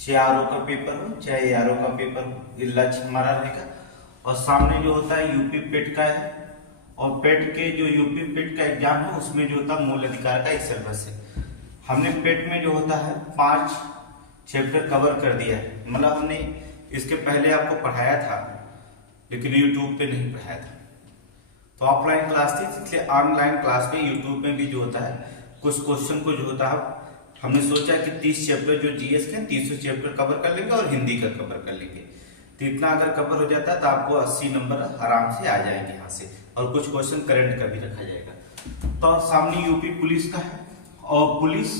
चाहे आरओ का पेपर हो चाहे आरओ का पेपर हो, ये लक्ष्य हमारा रहेगा। और सामने जो होता है यूपी पेट का है, और पेट के जो यूपी पेट का एग्जाम है उसमें जो होता है मूल अधिकार का एक सिलेबस है। हमने पेट में जो होता है 5 चैप्टर कवर कर दिया है, मतलब हमने इसके पहले आपको पढ़ाया था लेकिन यूट्यूब पे नहीं पढ़ाया था, तो ऑफलाइन क्लास थी, इसलिए ऑनलाइन क्लास में यूट्यूब में भी जो होता है कुछ क्वेश्चन को जो होता है हमने सोचा कि 30 चैप्टर जो जीएस के 30 चैप्टर कवर कर लेंगे और हिंदी का कवर कर लेंगे। तो इतना अगर कवर हो जाता है तो आपको 80 नंबर आराम से आ जाएंगे यहाँ से, और कुछ क्वेश्चन करंट का भी रखा जाएगा। तो सामने यूपी पुलिस का है, और पुलिस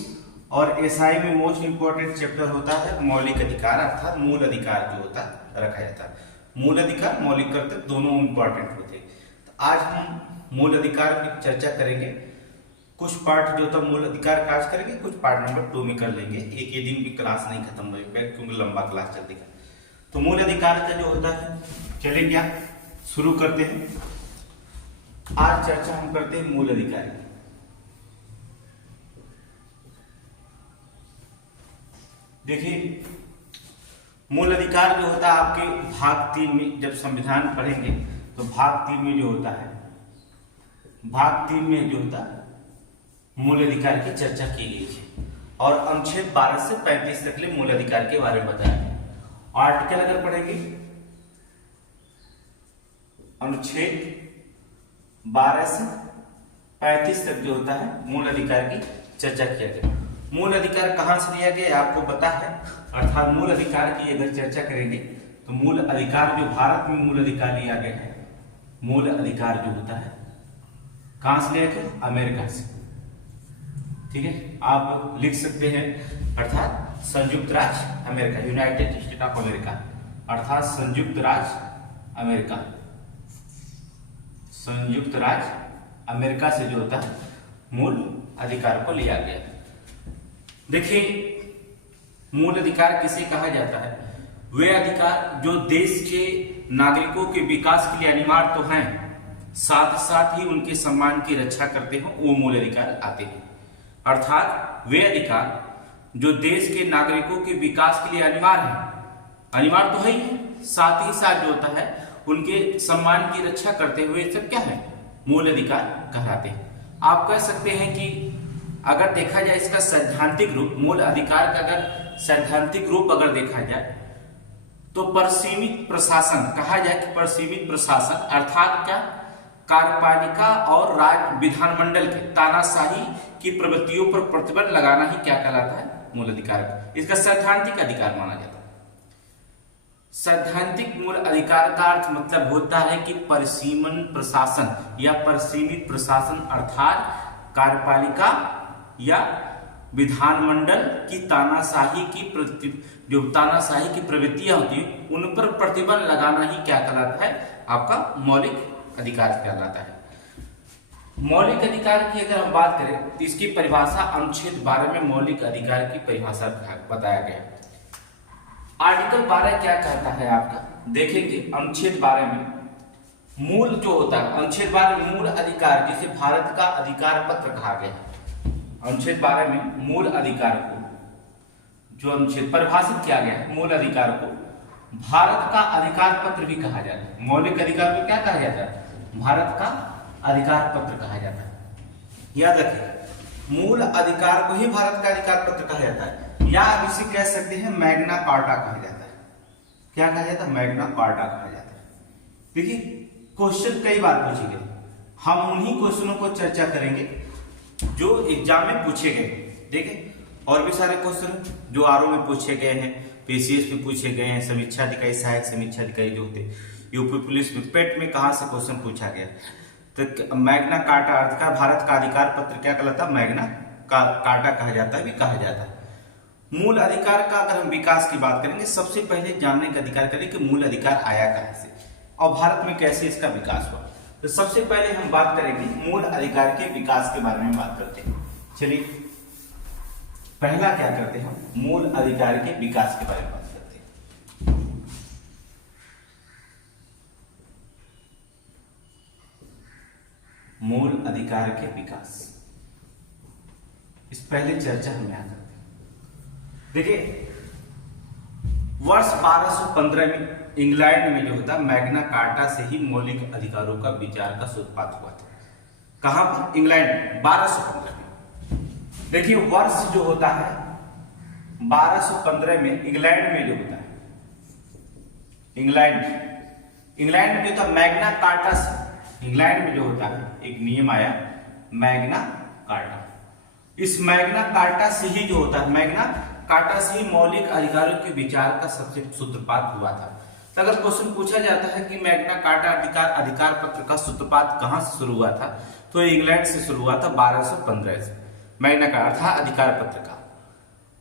और एसआई में मोस्ट इंपोर्टेंट चैप्टर होता है मौलिक अधिकार, अर्थात मूल अधिकार जो होता है रखा जाता है। मूल अधिकार मौलिक कर्तव्य दोनों इंपॉर्टेंट होते हैं। तो आज हम मूल अधिकार की चर्चा करेंगे। कुछ पार्ट जो था मूल अधिकार का आज करेंगे, कुछ पार्ट नंबर 2 में कर लेंगे, एक ही दिन भी क्लास नहीं खत्म होगा क्योंकि लंबा क्लास चलेगा। तो मूल अधिकार का जो होता है चलेंगे, क्या शुरू करते हैं। आज चर्चा हम करते हैं मूल अधिकार की। देखिए मूल अधिकार जो होता है आपके भाग 3 में, जब संविधान पढ़ेंगे तो भाग 3 में जो होता है, भाग 3 में जो होता है मूल अधिकार की चर्चा की गई है, और अनुच्छेद 12 से 35 तक ले मूल अधिकार के बारे में बताया है। आर्टिकल अगर पढ़ेंगे अनुच्छेद 12 से 35 तक जो होता है मूल अधिकार की चर्चा किया गया। मूल अधिकार कहां से लिया गया आपको पता है, अर्थात मूल अधिकार की अगर चर्चा करेंगे तो मूल अधिकार जो भारत में मूल अधिकार लिया गया है, मूल अधिकार जो होता है कहां से लिया गया, अमेरिका से। ठीक है, आप लिख सकते हैं अर्थात संयुक्त राज्य America, United state of America, अर्थात संयुक्त राज्य अमेरिका, संयुक्त राज्य अमेरिका से जो होता है मूल अधिकार को लिया गया। देखिए मूल अधिकार किसे कहा जाता है, वे अधिकार जो देश के नागरिकों के विकास के लिए अनिवार्य तो हैं, साथ साथ ही उनके सम्मान की रक्षा करते हो, वो मूल अधिकार आते हैं। अर्थात वे अधिकार जो देश के नागरिकों के विकास के लिए अनिवार्य है, अनिवार्य तो है ही, साथ ही साथ जो होता है उनके सम्मान की रक्षा करते हुए सब क्या है, मूल अधिकार कहलाते हैं। आप कह सकते हैं कि अगर देखा जाए इसका सैद्धांतिक रूप, मूल अधिकार का अगर सैद्धांतिक रूप अगर देखा जाए तो परिसीमित प्रशासन कहा जाए कि परिसीमित प्रशासन अर्थात क्या, कार्यपालिका और राज्य विधानमंडल के तानाशाही की प्रवृत्तियों पर प्रतिबंध लगाना ही क्या कहलाता है, मूल अधिकार। इसका सैद्धांतिक अधिकार माना जाता है। सैद्धांतिक मूल अधिकार का अर्थ मतलब होता है कि परिसीमन प्रशासन या परिसीमित प्रशासन अर्थात कार्यपालिका या विधानमंडल की तानाशाही की जो तानाशाही की प्रवृत्तियां होती है उन पर प्रतिबंध लगाना ही क्या कहलाता है, आपका मौलिक अधिकार कहलाता है। मौलिक अधिकार की अगर हम बात करें तो इसकी परिभाषा अनुच्छेद 12 में मौलिक अधिकार की परिभाषा बताया गया। आर्टिकल 12 क्या कहता है आपका, देखेंगे अनुच्छेद 12 में मूल जो होता है, अनुच्छेद 12 में मूल अधिकार जिसे भारत का अधिकार पत्र कहा गया है, अनुच्छेद 12 में मूल अधिकार को जो अनुच्छेद परिभाषित किया गया है, मूल अधिकार को भारत का अधिकार पत्र भी कहा जाता है। मौलिक अधिकार को क्या कहा जाता है, भारत का अधिकार पत्र कहा जाता है। याद रखिए मूल अधिकार को ही भारत का अधिकार पत्र कहा जाता है, या आप इसे कह सकते हैं मैग्ना कार्टा कहा जाता है। क्या कहा जाता है, मैग्ना कार्टा कहा जाता है। देखिए क्वेश्चन कई बार पूछे गए, हम उन्हीं क्वेश्चनों को चर्चा करेंगे जो एग्जाम में पूछे गए। देखिए और भी सारे क्वेश्चन जो आरओ में पूछे गए हैं, पीसीएस में पूछे गए हैं, समीक्षा अधिकारी सहायक समीक्षा अधिकारी जो होते, यूपी पुलिस में पेट में कहां से क्वेश्चन पूछा गया। तो मैग्ना कार्टा अर्थ का भारत का अधिकार पत्र क्या कहलाता है, मैग्ना कार्टा कहा जाता है, भी कहा जाता है। मूल अधिकार का अगर हम विकास की बात करेंगे, सबसे पहले जानने का अधिकार करें कि मूल अधिकार आया कहां से और भारत में कैसे इसका विकास हुआ। तो सबसे पहले हम बात करेंगे मूल अधिकार के विकास के बारे में बात करते हैं। चलिए पहला क्या करते हैं, मूल अधिकार के विकास के बारे में बात करते हैं। मूल अधिकार के विकास, इस पहले चर्चा हम यहां करते हैं। देखिए वर्ष 1215 में इंग्लैंड में जो होता है मैग्ना कार्टा से ही मौलिक अधिकारों का विचार का सूत्रपात हुआ था। कहां पर? इंग्लैंड, 1215 में। देखिए वर्ष जो होता है 1215 में इंग्लैंड में जो होता है, इंग्लैंड में जो था मैग्ना कार्टा से, इंग्लैंड में जो होता है एक नियम आया मैग्ना कार्टा। इस मैग्ना कार्टा से ही जो होता है, मैग्ना कार्टा से ही मौलिक अधिकारों के विचार का सबसे सूत्रपात हुआ था। तो अगर क्वेश्चन पूछा जाता है कि मैग्ना कार्टा अधिकार पत्र का सूत्रपात कहां से शुरू हुआ था, तो इंग्लैंड से शुरू हुआ था 1215 से। मैग्ना कार्टा अधिकार पत्र का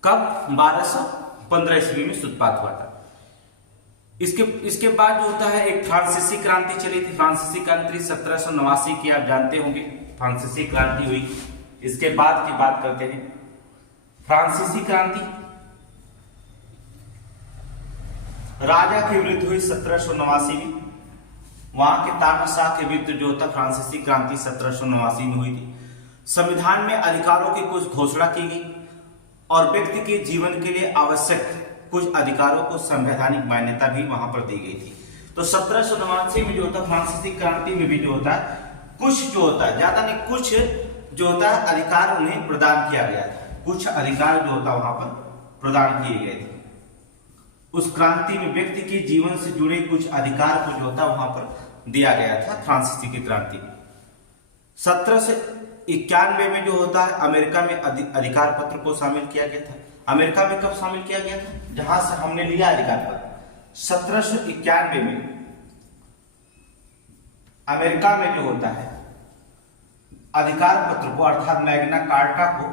कब? 1215 ईस्वी में सूत्रपात हुआ था। इसके बाद जो होता है एक फ्रांसीसी क्रांति चली थी। फ्रांसीसी क्रांति 1789 की, आप जानते होंगे फ्रांसीसी क्रांति हुई। इसके बाद की बात करते हैं फ्रांसीसी क्रांति राजा के विरुद्ध हुई 1789 में। वहां के तानाशाह के विरुद्ध जो होता फ्रांसीसी क्रांति 1789 में हुई थी। संविधान में अधिकारों की कुछ घोषणा की गई और व्यक्ति के जीवन के लिए आवश्यक कुछ अधिकारों को संवैधानिक मान्यता भी वहां पर दी गई थी। तो 1789 में जो होता फ्रांसीसी क्रांति में भी जो होता कुछ जो होता है, ज्यादा नहीं, कुछ जो होता है अधिकार उन्हें प्रदान किया गया था। कुछ अधिकार जो होता वहां पर प्रदान किए गए थे। उस क्रांति में व्यक्ति के जीवन से जुड़े कुछ अधिकार को जो होता वहां पर दिया गया था फ्रांसीसी की क्रांति में। 1791 में जो होता है अमेरिका में अधिकार पत्र को शामिल किया गया था। अमेरिका में कब शामिल किया गया था? जहां से हमने लिया अधिकार पत्र 1791 में अमेरिका में जो होता है अधिकार पत्र को अर्थात मैग्ना कार्टा को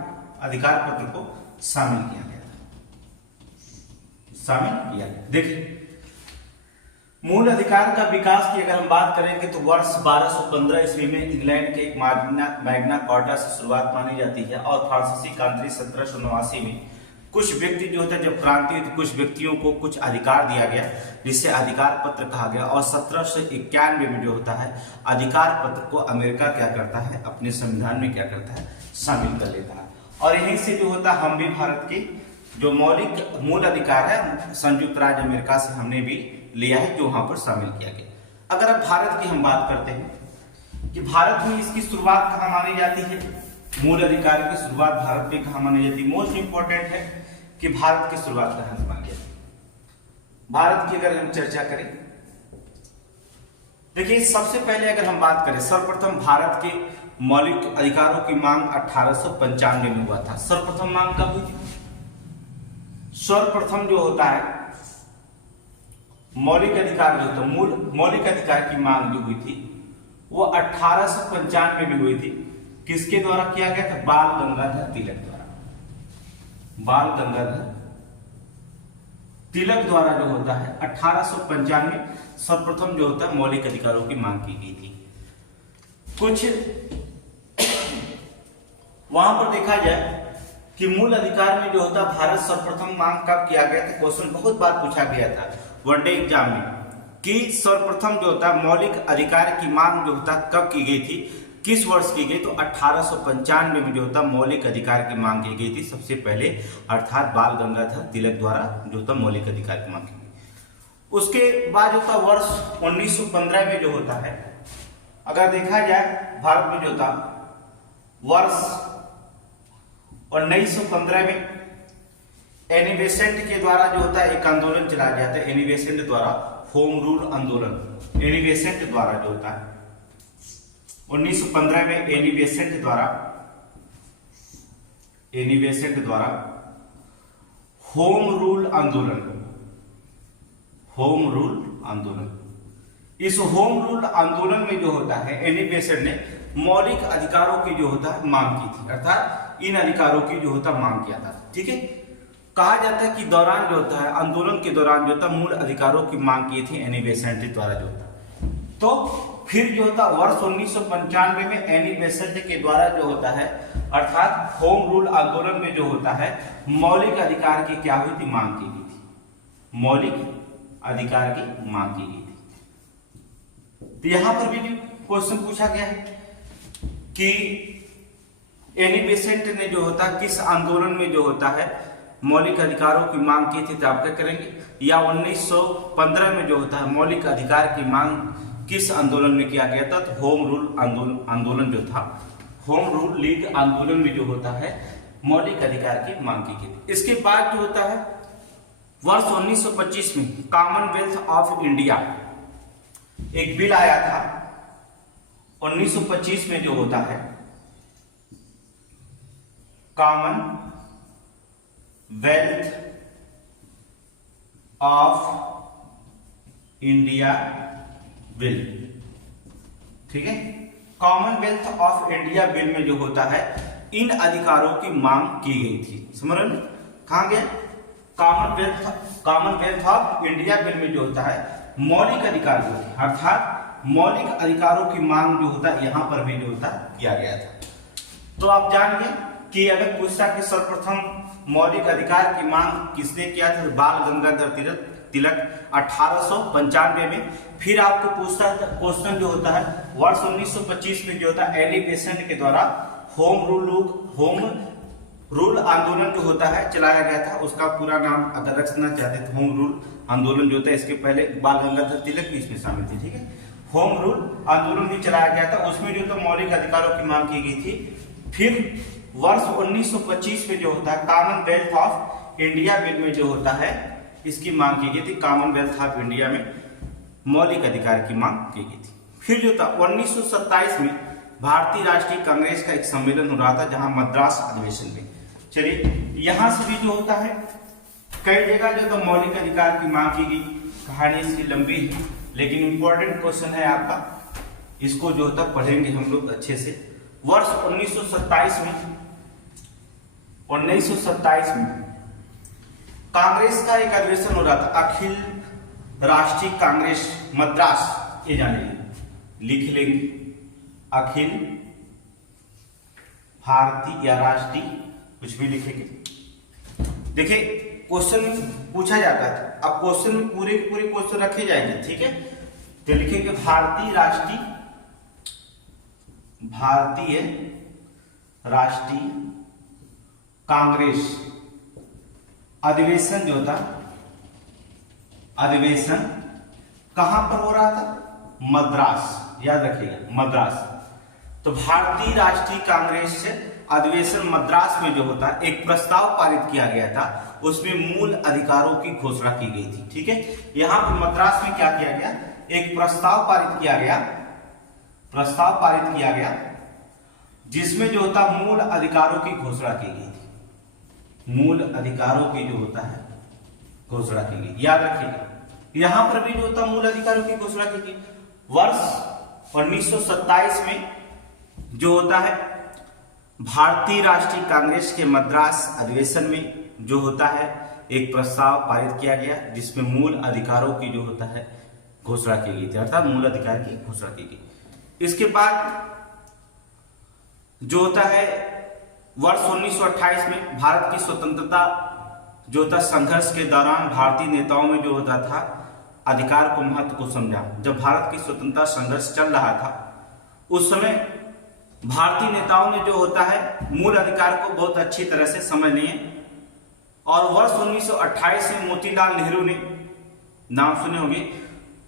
अधिकार पत्र को शामिल किया गया था। शामिल किया गया। देखिए मूल अधिकार का विकास की अगर हम बात करेंगे तो वर्ष 1215 ईस्वी में इंग्लैंड के एक मैग्ना कार्टा से शुरुआत मानी जाती है और फ्रांसीसी क्रांति 1789 में कुछ व्यक्ति जो होता है, जब क्रांति हुई तो कुछ व्यक्तियों को कुछ अधिकार दिया गया जिससे अधिकार पत्र कहा गया। और 1791 में जो होता है अधिकार पत्र को अमेरिका क्या करता है, अपने संविधान में क्या करता है, शामिल कर लेता है। और यहीं से जो होता है हम भी भारत के जो मौलिक मूल अधिकार है संयुक्त राज्य अमेरिका से हमने भी लिया है, जो वहां पर शामिल किया गया। अगर अब भारत की हम बात करते हैं कि भारत में इसकी शुरुआत कहां मानी जाती है, मूल अधिकार की शुरुआत भारत में कहां मानी जाती है? मोस्ट इंपॉर्टेंट है कि भारत की शुरुआत कहां से मानी जाती है। भारत की अगर हम चर्चा करें, देखिए सबसे पहले अगर हम बात करें सर्वप्रथम भारत के मौलिक अधिकारों की मांग 1895 में हुआ था। सर्वप्रथम मांग कब हुई थी? सर्वप्रथम जो होता है मौलिक अधिकार जो होता मौलिक अधिकार की मांग जो हुई थी वो 1895 में हुई थी। किसके द्वारा किया गया था? बाल गंगाधर तिलक द्वारा। बाल गंगाधर तिलक द्वारा जो होता है 1895 में सर्वप्रथम जो होता है मौलिक अधिकारों की मांग की गई थी। कुछ वहां पर देखा जाए कि मूल अधिकार में जो होता भारत सर्वप्रथम मांग कब किया गया था? क्वेश्चन बहुत बार पूछा गया था वनडे एग्जाम में कि सर्वप्रथम जो होता मौलिक अधिकार की मांग जो होता कब की गई थी, किस वर्ष की गई? तो 1895 में जो होता मौलिक अधिकार की मांग की गई थी सबसे पहले, अर्थात बाल गंगाधर तिलक द्वारा जो होता मौलिक अधिकार की मांग की गई। उसके बाद जो होता वर्ष 1915 में जो होता है, अगर देखा जाए भारत में जो होता वर्ष 1915 में एनी बेसेंट के द्वारा जो होता है एक आंदोलन चलाया जाता है। एनी बेसेंट द्वारा होम रूल आंदोलन, एनी बेसेंट द्वारा जो होता है 1915 में एनी बेसेंट द्वारा होम रूल आंदोलन। इस होम रूल आंदोलन में जो होता है एनी बेसेंट ने मौलिक अधिकारों की जो होता है मांग की थी, अर्थात इन अधिकारों की जो होता मांग किया था। ठीक है, कहा जाता है कि दौरान जो होता है आंदोलन के दौरान जो होता मूल अधिकारों की मांग की थी एनी बेसेंट द्वारा जो होता। तो फिर जो होता वर्ष 1995 में एनी बेसेंट के द्वारा जो होता है अर्थात होम रूल आंदोलन में जो होता है मौलिक अधिकार की क्या हुई थी, मांग की गई थी। मौलिक अधिकार की मांग की गई थी। तो यहां पर भी क्वेश्चन पूछा गया है कि एनी बेसेंट ने जो होता किस आंदोलन में जो होता है मौलिक अधिकारों की मांग की थी तो आप क्या करेंगे, या 1915 में जो होता है मौलिक अधिकार की मांग किस आंदोलन में किया गया था, तो होम रूल आंदोलन जो था, होम रूल लीग आंदोलन में जो होता है मौलिक अधिकार की मांग की गई थी। इसके बाद जो होता है वर्ष 1925 में कॉमनवेल्थ ऑफ इंडिया एक बिल आया था। 1925 में जो होता है common wealth of India bill, ठीक है। कॉमनवेल्थ ऑफ इंडिया बिल में जो होता है इन अधिकारों की मांग की गई थी। समझ रहे, कहां गया, कॉमनवेल्थ ऑफ इंडिया बिल में जो होता है मौलिक अधिकार जो थे, अर्थात मौलिक अधिकारों की मांग जो होता है यहां पर भी जो होता किया गया था। तो आप जानिए कि अगर पूछता कि सर्वप्रथम मौलिक अधिकार की मांग किसने किया था, तो बाल गंगाधर तिलक 1895 में। फिर आपको पूछता है क्वेश्चन जो होता है वर्ष 1925 में जो होता है एली बेसेंट के द्वारा होम रूल आंदोलन जो होता है चलाया गया था। उसका पूरा नाम अगर रखना चाहते तो होम रूल आंदोलन जो होता है, इसके पहले बाल गंगाधर तिलक भी इसमें शामिल थे, ठीक है। होम रूल आंदोलन भी चलाया गया था, उसमें जो तो मौलिक अधिकारों की मांग की गई थी। फिर वर्ष 1925 में जो होता है कॉमनवेल्थ ऑफ इंडिया बिल में जो होता है इसकी मांग की गई थी, कॉमनवेल्थ ऑफ इंडिया में मौलिक अधिकार की मांग की गई थी। फिर जो था 1927 में भारतीय राष्ट्रीय कांग्रेस का एक सम्मेलन हो रहा था, जहां मद्रास अधिवेशन में। चलिए यहां से भी जो होता है कई जगह जो तो मौलिक अधिकार की मांग की गई। कहानी इसकी लंबी है लेकिन इंपॉर्टेंट क्वेश्चन है आपका, इसको जो होता पढ़ेंगे हम लोग अच्छे से। वर्ष 1927 में कांग्रेस का एक अधिवेशन हो रहा था, अखिल राष्ट्रीय कांग्रेस मद्रास, ये जानेंगे, लिख लेंगे अखिल भारतीय या राष्ट्रीय, कुछ भी लिखेंगे। देखिए क्वेश्चन पूछा जाता है, अब क्वेश्चन में पूरे के पूरे क्वेश्चन रखे जाएंगे, ठीक है। तो लिखेंगे भारतीय राष्ट्रीय कांग्रेस अधिवेशन जो था, अधिवेशन कहां पर हो रहा था, मद्रास, याद रखिएगा मद्रास। तो भारतीय राष्ट्रीय कांग्रेस से अधिवेशन मद्रास में जो होता है एक प्रस्ताव पारित किया गया था, उसमें मूल अधिकारों की घोषणा की गई थी, ठीक है। यहां पर मद्रास में क्या किया गया, एक प्रस्ताव पारित किया गया जिसमें जो होता मूल अधिकारों की घोषणा की गई थी, मूल अधिकारों की जो होता है घोषणा की गई, याद रखिएगा। यहां पर भी जो होता मूल अधिकारों की घोषणा की गई। वर्ष 1927 में जो होता है भारतीय राष्ट्रीय कांग्रेस के मद्रास अधिवेशन में जो होता है एक प्रस्ताव पारित किया गया जिसमें मूल अधिकारों की जो होता है घोषणा की गई थी, अर्थात मूल अधिकार की घोषणा की गई। इसके बाद जो होता है वर्ष 1928 में भारत की स्वतंत्रता जो होता संघर्ष के दौरान भारतीय नेताओं में जो होता था अधिकार को महत्व को समझा। जब भारत की स्वतंत्रता संघर्ष चल रहा था उस समय भारतीय नेताओं ने जो होता है मूल अधिकार को बहुत अच्छी तरह से समझ लिए, और वर्ष 1928 में मोतीलाल नेहरू ने, नाम सुने होंगे,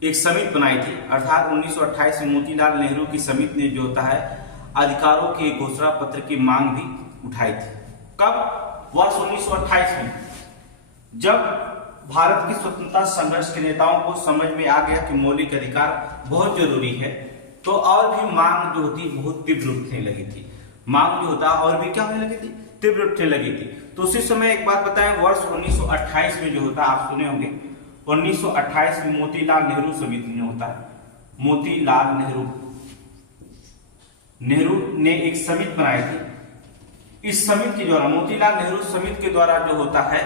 एक समिति बनाई थी, अर्थात 1928 में मोतीलाल नेहरू की समिति ने जो होता है अधिकारों के घोषणा पत्र की मांग भी उठाई थी। कब, वर्ष 1928 में, जब भारत की स्वतंत्रता संघर्ष के नेताओं को समझ में आ गया कि मौलिक अधिकार बहुत जरूरी है, तो और भी मांग जो होती बहुत तीव्र उठने लगी थी। मांग जो होता और भी क्या होने लगी थी, तीव्र उठने लगी थी। तो उसी समय एक बात बताएं, वर्ष 1928 में जो होता आप सुने होंगे, 1928 में मोतीलाल नेहरू समिति में होता है, मोतीलाल नेहरू ने एक समिति बनाई थी। इस समिति के द्वारा, मोतीलाल नेहरू समिति के द्वारा जो होता है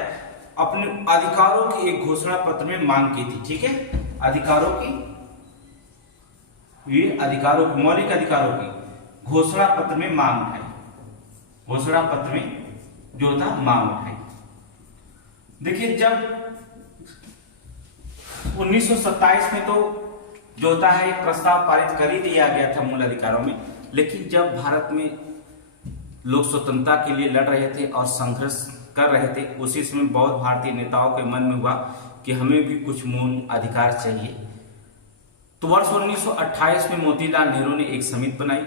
अपने अधिकारों की एक घोषणा पत्र में मांग की थी, ठीक है। मौलिक अधिकारों की घोषणा पत्र में मांग उठाई, घोषणा पत्र में जो था मांग उठाई। देखिए जब 1927 में तो जो होता है एक प्रस्ताव पारित कर ही दिया गया था मूल अधिकारों में, लेकिन जब भारत में लोग स्वतंत्रता के लिए लड़ रहे थे और संघर्ष कर रहे थे, उसी समय बहुत भारतीय नेताओं के मन में हुआ कि हमें भी कुछ मूल अधिकार चाहिए। तो वर्ष 1928 में मोतीलाल नेहरू ने एक समिति बनाई।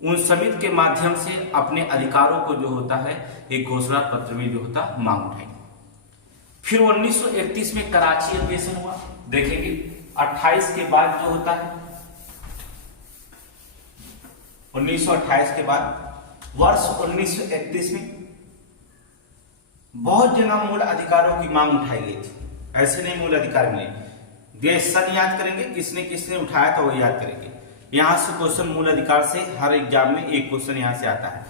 उन समिति के माध्यम से अपने अधिकारों को जो होता है एक घोषणा पत्र में जो होता मांग उठाई। फिर 1931 में कराची अधिवेशन हुआ। देखेंगे 28 के बाद जो होता है 1928 के बाद वर्ष 1931 में बहुत जगह मूल अधिकारों की मांग उठाई गई थी। ऐसे नहीं मूल अधिकार मिले, देश सन याद करेंगे, किसने किसने उठाया था वो याद करेंगे। यहां से क्वेश्चन मूल अधिकार से हर एग्जाम में एक क्वेश्चन यहां से आता है।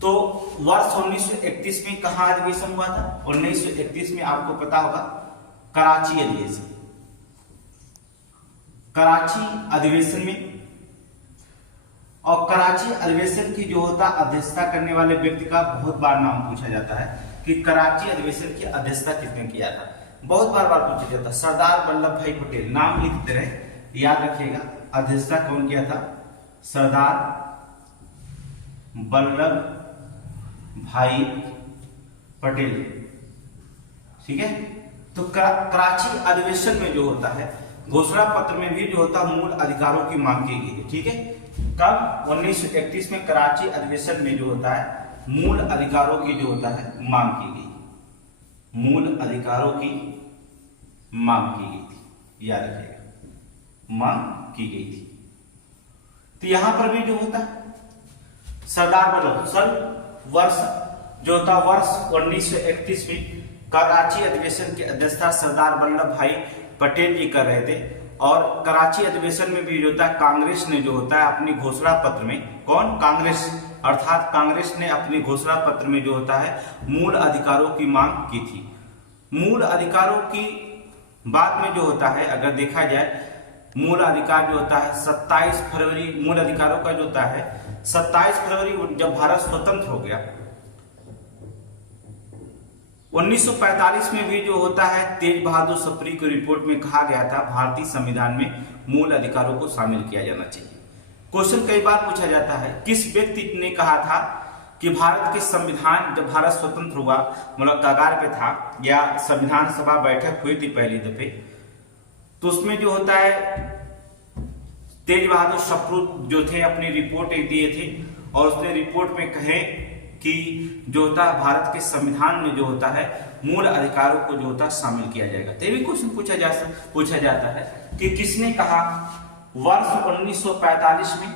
तो वर्ष 1931 में कहां अधिवेशन हुआ था? 1931 में आपको पता होगा कराची अधिवेशन। कराची अधिवेशन में, और कराची अधिवेशन की जो होता अध्यक्षता करने वाले व्यक्ति का बहुत बार नाम पूछा जाता है कि कराची अधिवेशन की अध्यक्षता किसने किया था। बहुत बार पूछा जाता है, सरदार वल्लभ भाई पटेल। नाम लिखते रहे, याद रखिएगा। अध्यक्षता कौन किया था? सरदार वल्लभ भाई पटेल। ठीक है। तो कराची अधिवेशन में जो होता है घोषणा पत्र में भी जो होता मूल अधिकारों की मांग की गई है। ठीक है। कब? 1931 में कराची अधिवेशन में जो होता है मूल अधिकारों की जो होता है मांग की गई। मूल अधिकारों की मांग की गई थी, याद रखिएगा, मांग की गई थी। तो यहां पर भी जो होता है सरदार वल्लभ वर्ष जो होता वर्ष 1931 में कराची अधिवेशन की अध्यक्षता सरदार वल्लभ भाई पटेल जी कर रहे थे। और कराची अधिवेशन में भी जो होता है कांग्रेस ने जो होता है अपनी घोषणा पत्र में, कौन? कांग्रेस, अर्थात कांग्रेस ने अपनी घोषणा पत्र में जो होता है मूल अधिकारों की मांग की थी। मूल अधिकारों की बाद में जो होता है अगर देखा जाए मूल अधिकार जो होता है 27 फरवरी, मूल अधिकारों का जो होता है 27 फरवरी जब भारत स्वतंत्र हो गया। 1945 में भी जो होता है तेज बहादुर सप्री की रिपोर्ट में कहा गया था भारतीय संविधान में मूल अधिकारों को शामिल किया जाना चाहिए। क्वेश्चन कई बार पूछा जाता है किस व्यक्ति ने कहा था कि भारत के संविधान जब भारत स्वतंत्र हुआ मतलब कगार पे था या संविधान सभा बैठक हुई थी पहली दफे, तो उसमें जो होता है तेज बहादुर सप्रू जो थे अपनी रिपोर्ट दिए थे और उसने रिपोर्ट में कहे कि जो होता है भारत के संविधान में जो होता है मूल अधिकारों को जो होता है शामिल किया जाएगा। तो भी क्वेश्चन पूछा जाता है कि किसने कहा? वर्ष 1945 में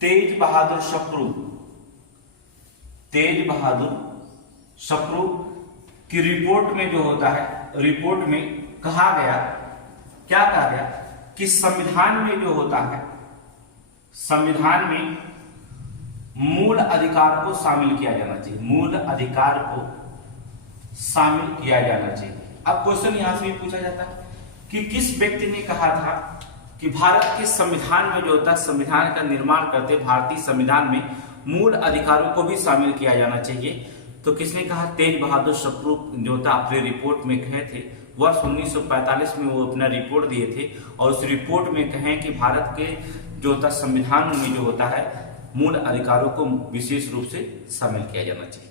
तेज बहादुर सप्रू की रिपोर्ट में जो होता है रिपोर्ट में कहा गया, क्या कहा गया कि संविधान में जो होता है संविधान में मूल अधिकार को शामिल किया जाना चाहिए। मूल अधिकार को शामिल किया जाना चाहिए। अब क्वेश्चन यहां से भी पूछा जाता है कि किस व्यक्ति ने कहा था कि भारत के संविधान में जो होता है संविधान का निर्माण करते भारतीय संविधान में मूल अधिकारों को भी शामिल किया जाना चाहिए। तो किसने कहा? तेज बहादुर सप्रू जो था अपने रिपोर्ट में कहे थे। वर्ष 1945 में वो अपना रिपोर्ट दिए थे और उस रिपोर्ट में कहें कि भारत के जो होता संविधान में जो होता है मूल अधिकारों को विशेष रूप से शामिल किया जाना चाहिए।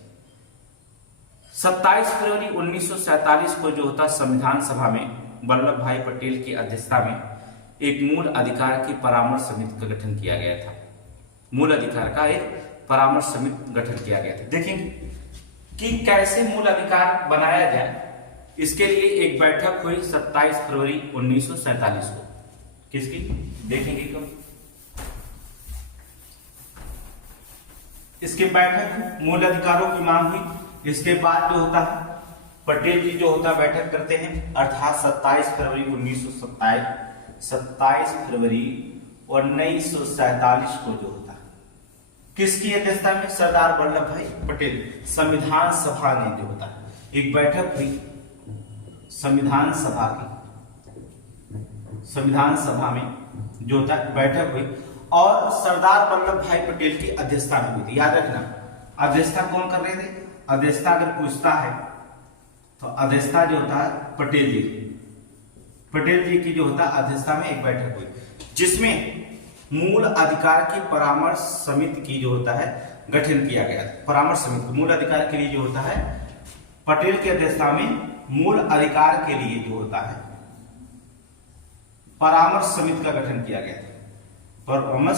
27 फरवरी 1947 को जो होता संविधान सभा में वल्लभ भाई पटेल की अध्यक्षता में एक मूल अधिकार की परामर्श समिति का गठन किया गया था। मूल अधिकार का एक परामर्श समिति गठन किया गया था। देखेंगे कि कैसे मूल अधिकार बनाया जाए, इसके लिए एक बैठक हुई 27 फरवरी 1947 को। किसकी? देखेंगे कब इसके बैठक मूल अधिकारों की मांग हुई। इसके बाद जो होता है पटेल जी जो होता बैठक करते हैं, अर्थात 27 फरवरी 1947 को जो होता है किसकी अध्यक्षता में? सरदार वल्लभ भाई पटेल। संविधान सभा ने जो होता है एक बैठक हुई संविधान सभा में जो होता है बैठक हुई और सरदार वल्लभ भाई पटेल की अध्यक्षता में हुई थी। याद रखना अध्यक्षता कौन कर रहे थे? अध्यक्षता अगर पूछता है तो अध्यक्षता जो होता है पटेल जी की जो होता है अध्यक्षता में एक बैठक हुई जिसमें मूल अधिकार की परामर्श समिति की जो होता है गठन किया गया था। परामर्श समिति मूल अधिकार के लिए जो होता है, पटेल की अध्यक्षता में मूल अधिकार के लिए जो होता है परामर्श समिति का गठन किया गया था। परामर्श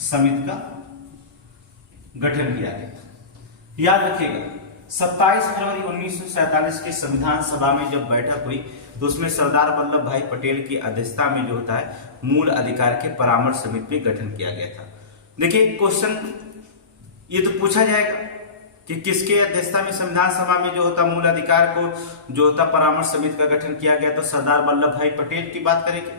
समिति का गठन किया गया। याद रखिएगा 27 फरवरी 1947 की संविधान सभा में जब बैठक हुई तो उसमें सरदार वल्लभ भाई पटेल की अध्यक्षता में जो होता है मूल अधिकार के परामर्श समिति में गठन किया गया था। देखिए क्वेश्चन ये तो पूछा जाएगा कि किसके अध्यक्षता में संविधान सभा में जो होता मूल अधिकार को जो होता परामर्श समिति का गठन किया गया, तो सरदार वल्लभ भाई पटेल की बात करेंगे।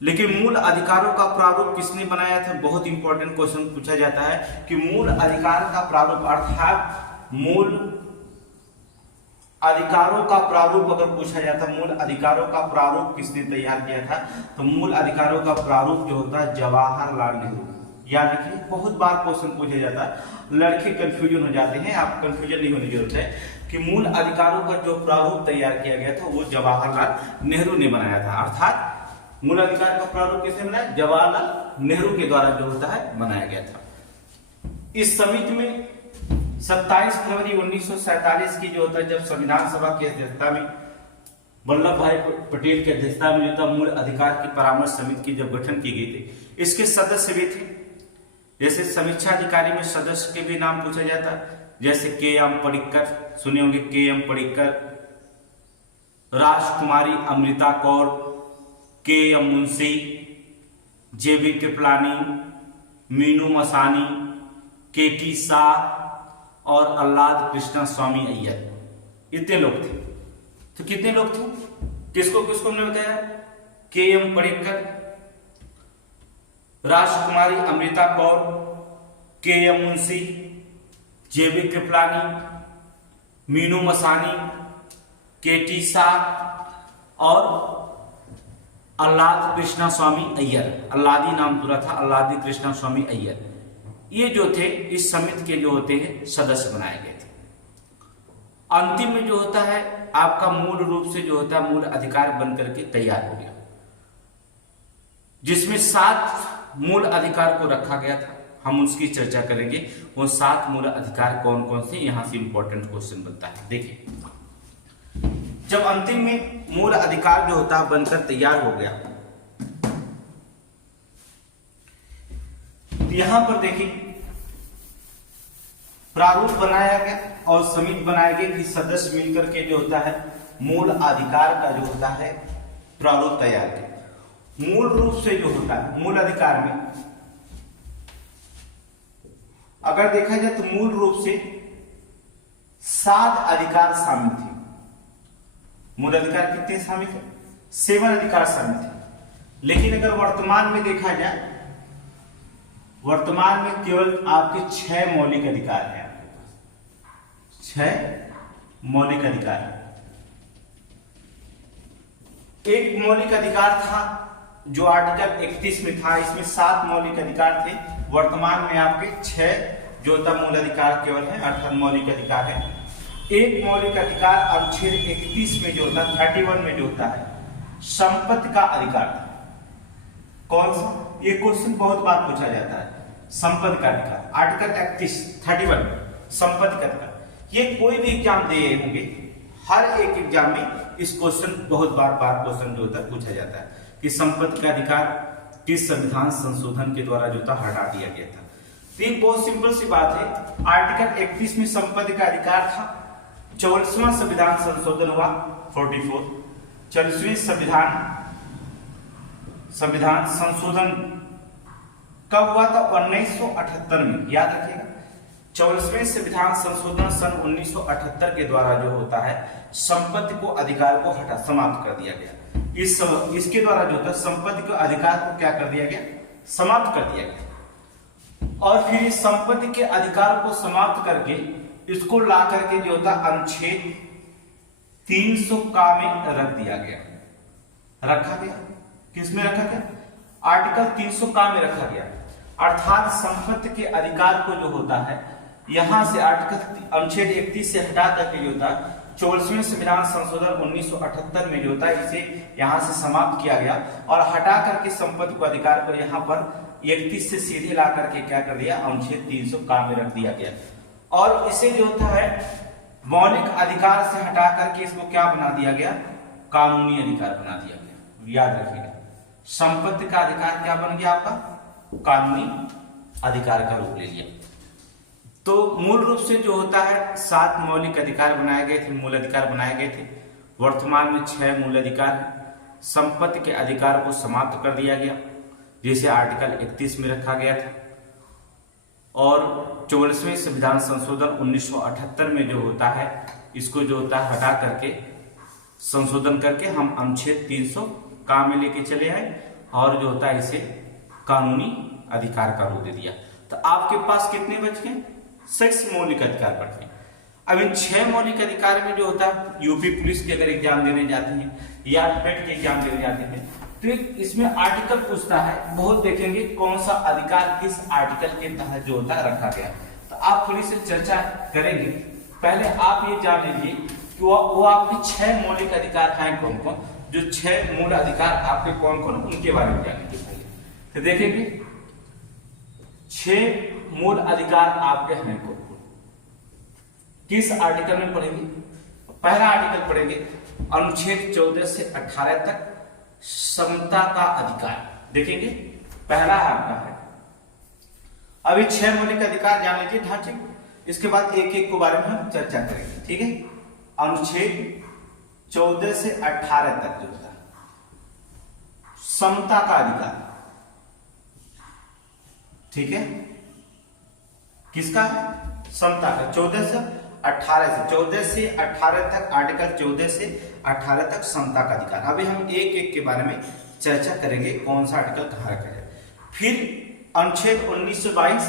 लेकिन मूल अधिकारों का प्रारूप किसने बनाया था, बहुत इंपॉर्टेंट क्वेश्चन पूछा जाता है कि मूल अधिकार का प्रारूप अर्थात मूल अधिकारों का प्रारूप अगर पूछा जाता, मूल अधिकारों का प्रारूप किसने तैयार किया था, तो मूल अधिकारों का प्रारूप जो होता है जवाहरलाल नेहरू। याद रखिए बहुत बार क्वेश्चन पूछा जाता है, लड़के कंफ्यूजन हो जाते हैं, आप कंफ्यूजन नहीं होने की जरूरत है कि मूल अधिकारों का जो प्रारूप तैयार किया गया था वो जवाहरलाल नेहरू ने बनाया था। अर्थात मूल अधिकार का प्रारूप किसने बनाया, जवाहरलाल नेहरू के द्वारा जो होता है बनाया गया था। इस समिति में 27 फरवरी 1947 की जो होता है जब संविधान सभा की अध्यक्षता में वल्लभ भाई पटेल की अध्यक्षता में जो था मूल अधिकार की परामर्श समिति की जब गठन की गई थी, इसके सदस्य भी थे। जैसे समीक्षा अधिकारी में सदस्य के भी नाम पूछा जाता, जैसे के.एम. पडिक्कर, सुने होंगे के.एम. पडिक्कर, राजकुमारी Amrita Kaur, KM. Munshi, JB. Kripalani, Meenu Masani, K.T.. Shah और अल्लाद कृष्णा स्वामी अय्यर। इतने लोग थे। तो कितने लोग थे, किसको किसको हमने बताया, के.एम. पडिक्कर, राजकुमारी Amrita Kaur, KM. Munshi, JB. Kripalani, Meenu Masani, K.T.. Shah और अल्लाद कृष्णा स्वामी अय्यर। अल्लादी नाम पूरा था, अल्लादी कृष्णा स्वामी अय्यर। ये जो थे इस समिति के जो होते हैं सदस्य बनाए गए थे। अंतिम में जो होता है आपका मूल रूप से जो होता है मूल अधिकार बनकर के तैयार हो गया, जिसमें 7 मूल अधिकार को रखा गया था। हम उसकी चर्चा करेंगे, वो 7 मूल अधिकार कौन कौन से, यहां से इंपॉर्टेंट क्वेश्चन बनता है। देखिए जब अंतिम में मूल अधिकार जो होता है बनकर तैयार हो गया, तो यहां पर देखिए प्रारूप बनाया गया और समिति बनाई गई कि सदस्य मिलकर के जो होता है मूल अधिकार का जो होता है प्रारूप तैयार किया। मूल रूप से जो होता है मूल अधिकार में अगर देखा जाए तो मूल रूप से 7 अधिकार शामिल थे। मूल अधिकार कितने शामिल थे, 7 अधिकार शामिल थे। लेकिन अगर वर्तमान में देखा जाए, वर्तमान में केवल आपके 6 मौलिक अधिकार हैं। आपके पास 6 मौलिक अधिकार है। एक मौलिक अधिकार था जो आर्टिकल 31 में था, इसमें 7 मौलिक अधिकार थे। वर्तमान में आपके 6 जो होता मूल अधिकार केवल है, अर्थात मौलिक अधिकार है। एक मौलिक अधिकार अनुच्छेद 31 में जो होता है 31 में जो होता है संपत्ति का अधिकार था। कौन सा, ये क्वेश्चन बहुत बार पूछा जाता है। संपत्ति का अधिकार आर्टिकल 31 संपत्ति का अधिकार, ये कोई भी एग्जाम दे होंगे, हर एक एग्जाम में इस क्वेश्चन बहुत बार क्वेश्चन जो होता है पूछा जाता है कि संपत्ति का अधिकार किस संविधान संशोधन के द्वारा जो था हटा दिया गया था। तो ये बहुत सिंपल सी बात है। आर्टिकल 31 में संपत्ति का अधिकार था। 44वां संविधान संशोधन हुआ 44, 40वें संविधान संशोधन कब हुआ था, 1978 में। याद रखिएगा 44वें संविधान संशोधन सन 1978 के द्वारा जो होता है संपत्ति को अधिकार को हटा समाप्त कर दिया गया। इसके द्वारा जो था संपत्ति के अधिकार को क्या कर दिया गया, समाप्त कर दिया गया। और फिर इस संपत्ति के अधिकार को समाप्त करके इसको ला करके जो होता अनुच्छेद 300 का में रख दिया गया, रखा गया। किसमें रखा गया, आर्टिकल 300 का में रखा गया। अर्थात संपत्ति के अधिकार को जो होता है यहां से आर्टिकल अनुच्छेद 31 से हटा करके जो होता 44वें संविधान संशोधन 1978 में जो होता है इसे यहां से समाप्त किया गया और हटा करके संपत्ति को अधिकार को यहां पर 31 से सीधे ला करके क्या कर दिया, अनुच्छेद 300 काम में रख दिया गया। और इसे जो होता है मौलिक अधिकार से हटा करके इसको क्या बना दिया गया, कानूनी अधिकार बना दिया गया। याद रखिएगा, संपत्ति का अधिकार क्या बन गया आपका, कानूनी अधिकार का रूप ले लिया। तो मूल रूप से जो होता है 7 मौलिक अधिकार बनाए गए थे, मूल अधिकार बनाए गए थे। वर्तमान में 6 मूल अधिकार हैं। संपत्ति के अधिकार को समाप्त कर दिया गया, जैसे आर्टिकल 31 में रखा गया था। और 44वें संविधान संशोधन 1978 में जो होता है, इसको जो होता है हटा करके संशोधन करके हम अनुच्छेद 300 काम में लेके चले आए और जो होता है इसे कानूनी अधिकार का रूप दे दिया। तो आपके पास कितने बच गए, 6 मौलिक अधिकार बच गए। अब इन 6 मौलिक अधिकार में जो होता है यूपी पुलिस के अगर एग्जाम देने जाते हैं या पेट के एग्जाम देने जाते हैं तो इसमें आर्टिकल पूछता है, बहुत देखेंगे कौन सा अधिकार किस आर्टिकल के तहत जो होता है रखा गया। तो आप थोड़ी सी चर्चा करेंगे। पहले आप ये जान लीजिए कि वो आपके 6 मौलिक अधिकार हैं कौन कौन, जो 6 मूल अधिकार आपके कौन कौन उनके बारे में जानेंगे। तो देखेंगे 6 मूल अधिकार आपके हैं कौन कौन, किस आर्टिकल में पढ़ेंगे। पहला आर्टिकल पढ़ेंगे अनुच्छेद 14 से 18 तक समता का अधिकार। देखेंगे पहला आपका है। अभी 6 मौलिक अधिकार जान लीजिए ढांचे, इसके बाद एक एक के बारे में हम चर्चा करेंगे, ठीक है। अनुच्छेद 14 से 18 तक जो होता है समता का अधिकार, ठीक है, किसका है, समता का। 14 से 18 तक आर्टिकल 14 से 18 तक समता का अधिकार। अभी हम एक एक के बारे में चर्चा करेंगे, कौन सा आर्टिकल कहां रखा है। फिर अनुच्छेद 19 से 22,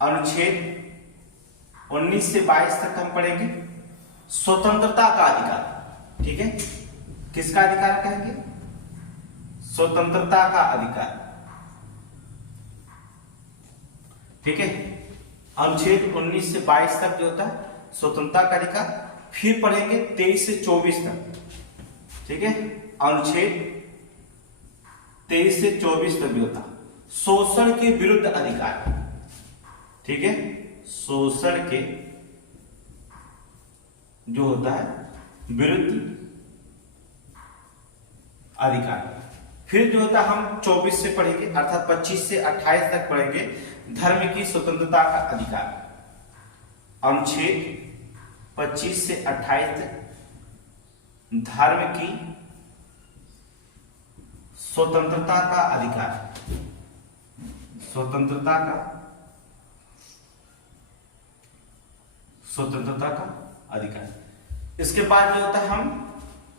अनुच्छेद 19 से 22 तक हम पढ़ेंगे स्वतंत्रता का अधिकार, ठीक है, किसका अधिकार कहेंगे, स्वतंत्रता का अधिकार, ठीक है। अनुच्छेद 19 से 22 तक जो होता है स्वतंत्रता का अधिकार। फिर पढ़ेंगे 23 से 24 तक, ठीक है, अनुच्छेद 23 से 24 तक भी होता है शोषण के विरुद्ध अधिकार, ठीक है, शोषण के जो होता है विरुद्ध अधिकार। फिर जो होता है हम 24 से पढ़ेंगे, अर्थात 25 से 28 तक पढ़ेंगे धर्म की स्वतंत्रता का अधिकार। अनुच्छेद 25 से 28 तक धर्म की स्वतंत्रता का अधिकार, स्वतंत्रता का अधिकार। इसके बाद जो होता है हम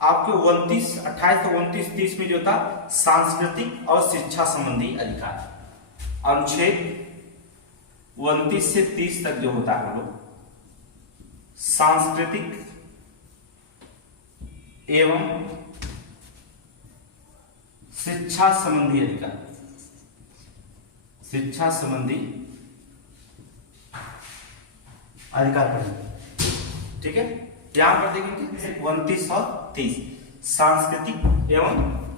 आपके 29, 28 से 29, 30 में जो था सांस्कृतिक और शिक्षा संबंधी अधिकार। अनुच्छेद 29 से 30 तक जो होता है हम लोग सांस्कृतिक एवं शिक्षा संबंधी अधिकार, शिक्षा संबंधी अधिकार पढ़ेंगे, ठीक है। यहां पर देखेंगे 29 और 30 सांस्कृतिक एवं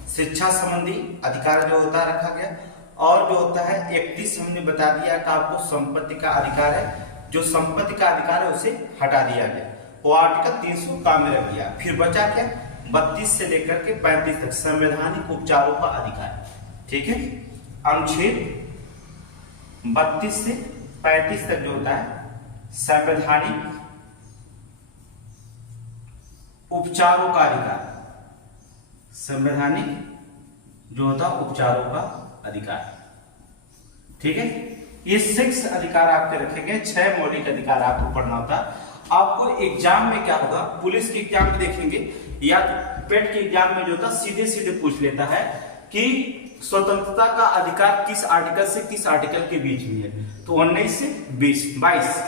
शिक्षा संबंधी अधिकार जो होता रखा गया। और जो होता है 31 हमने बता दिया कि आपको संपत्ति का अधिकार है, जो संपत्ति का अधिकार है उसे हटा दिया गया, वो आर्टिकल 300 काम में रख दिया। फिर बचा क्या, 32 से लेकर के 35 तक संवैधानिक उपचारों का अधिकार, ठीक है। अनुच्छेद 32 से 35 तक जो होता है संवैधानिक उपचारों का अधिकार, संवैधानिक जो होता है उपचारों का अधिकार, ठीक है। ये 6 अधिकार आपके रखे गए, 6 मौलिक अधिकार आपको पढ़ना होता। आपको एग्जाम में क्या होगा, पुलिस के एग्जाम में देखेंगे या पेट के एग्जाम में जो होता सीधे सीधे पूछ लेता है कि स्वतंत्रता का अधिकार किस आर्टिकल से किस आर्टिकल के बीच में है, तो 19 से 22।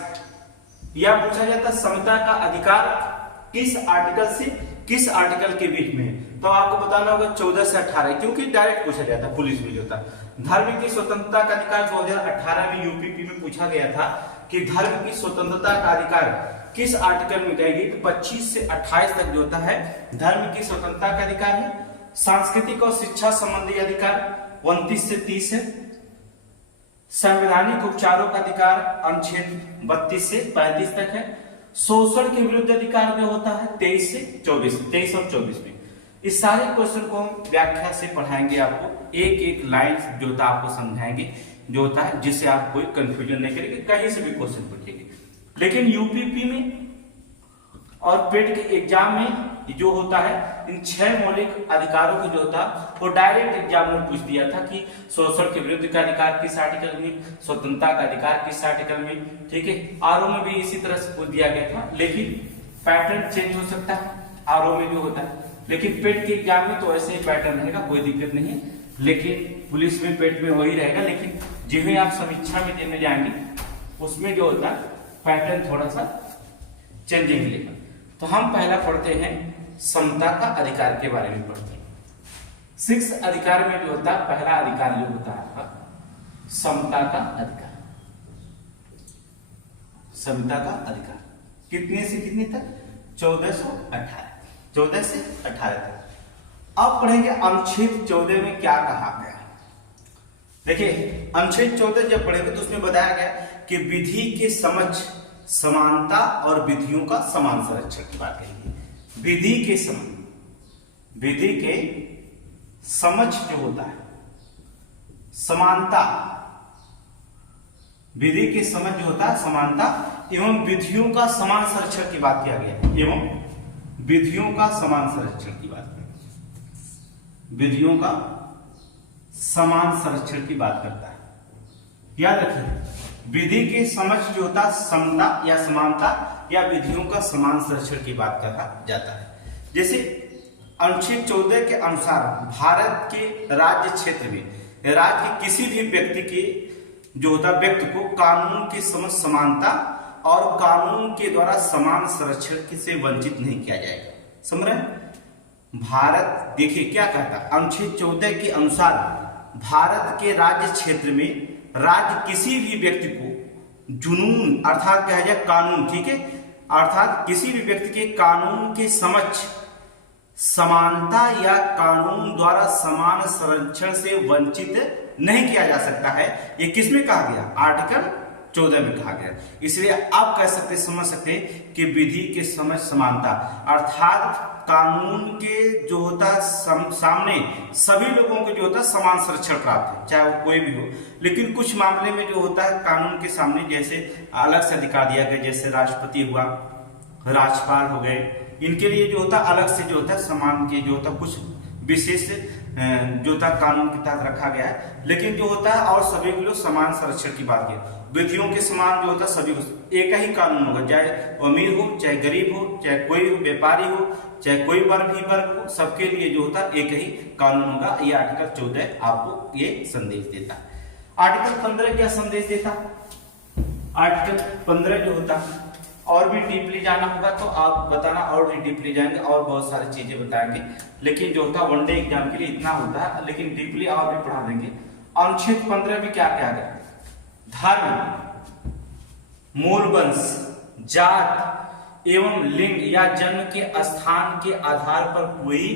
या पूछा जाता समता का अधिकार किस आर्टिकल से किस आर्टिकल के बीच में है, तो आपको बताना होगा 14 से 18, क्योंकि डायरेक्ट पूछा जाता है पुलिस में जो था। धर्म की स्वतंत्रता का अधिकार 2018 में यूपीपी में पूछा गया था कि धर्म की स्वतंत्रता का अधिकार किस आर्टिकल में जाएगी, तो 25 से 28 तक जो होता है धर्म की स्वतंत्रता का अधिकार है। सांस्कृतिक और शिक्षा संबंधी अधिकार 29 से 30 है। संवैधानिक उपचारों का अधिकार अनुच्छेद 32 से 35 तक है। शोषण के विरुद्ध अधिकार जो होता है 23 से 24, 23 और 24 में। इस सारे क्वेश्चन को हम व्याख्या से पढ़ाएंगे, आपको एक एक लाइन जो होता है आपको समझाएंगे जो होता है, जिससे आप कोई कंफ्यूजन नहीं करेंगे, कहीं से भी क्वेश्चन पूछेंगे। लेकिन यूपीपी में और पेट के एग्जाम में जो होता है इन 6 मौलिक अधिकारों को जो होता वो डायरेक्ट एग्जाम में पूछ दिया था कि शोषण के विरुद्ध का अधिकार किस आर्टिकल में, स्वतंत्रता का अधिकार किस आर्टिकल में, ठीक है। आरओ में भी इसी तरह से पूछ दिया गया था, लेकिन पैटर्न चेंज हो सकता है आरओ में भी होता है, लेकिन पेट के एग्जाम में तो ऐसे ही पैटर्न रहेगा, कोई दिक्कत नहीं है। लेकिन पुलिस में पेट में वही रहेगा, लेकिन जिन्हें आप समीक्षा में देने जाएंगे उसमें जो होता है पैटर्न थोड़ा सा चेंजिंग मिलेगा। तो हम पहला पढ़ते हैं समता का अधिकार के बारे में पढ़ते हैं। 6 अधिकार में जो होता है पहला अधिकार जो होता है आपका समता का अधिकार। समता का अधिकार कितने से कितने तक? 14 से 18 तक। अब पढ़ेंगे अनुच्छेद 14 में क्या कहा गया। देखिए अनुच्छेद 14 जब पढ़ेंगे तो उसमें बताया गया कि विधि के समझ समानता और विधियों का समान संरक्षण की बात करेंगे। विधि के समझ जो होता है समानता, विधि के समझ जो होता है समानता एवं विधियों का समान संरक्षण की बात किया गया है। एवं विधियों का समान संरक्षण की बात, विधियों का समान संरक्षण की बात करता है। याद रखिए विधि की समझ जो होता है समता या समानता या विधियों का समान संरक्षण की बात कहा जाता है। जैसे अनुच्छेद 14 के अनुसार भारत के राज्य क्षेत्र में राज्य के किसी भी व्यक्ति के जो होता है व्यक्ति को कानून की समझ समानता और कानून के द्वारा समान संरक्षण से वंचित नहीं किया जाएगा। समझ रहे हैं? भारत देखिए क्या कहता है अनुच्छेद 14 के अनुसार भारत के राज्य क्षेत्र में राज्य किसी भी व्यक्ति को जुनून अर्थात कहा जाए कानून, ठीक है, अर्थात किसी भी व्यक्ति के कानून के समझ समानता या कानून द्वारा समान संरक्षण से वंचित नहीं किया जा सकता है। ये किसमें कहा गया? आर्टिकल 14 में कहा गया। इसलिए आप कह सकते समझ सकते कि विधि के समझ समानता अर्थात कानून के जो होता सामने सभी लोगों को जो होता है समान संरक्षण प्राप्त है, चाहे वो कोई भी हो। लेकिन कुछ मामले में जो होता है कानून के सामने जैसे अलग से अधिकार दिया गया, जैसे राष्ट्रपति हुआ, राज्यपाल हो गए, इनके लिए जो होता अलग से जो होता समान के जो होता कुछ विशेष जो होता कानून के तहत रखा गया है। लेकिन जो होता है और सभी के लिए समान संरक्षण की बात की, विधियों के समान जो होता है सभी को एक ही कानून होगा, चाहे अमीर हो, चाहे गरीब हो, चाहे कोई व्यापारी हो, चाहे कोई वर्ग ही वर्ग हो, सबके लिए जो होता एक ही कानून होगा। ये आर्टिकल 14 आपको ये संदेश देता है। आर्टिकल 15 क्या संदेश देता? आर्टिकल 15 जो होता और भी डीपली जाना होगा तो आप बताना, और भी डीपली जाएंगे और बहुत सारी चीजें बताएंगे। लेकिन जो होता वनडे एग्जाम के लिए इतना होता है, लेकिन डीपली और भी पढ़ा देंगे। अनुच्छेद 15 में क्या क्या गया? धर्म, मूल वंश, जात एवं लिंग या जन्म के स्थान के आधार पर कोई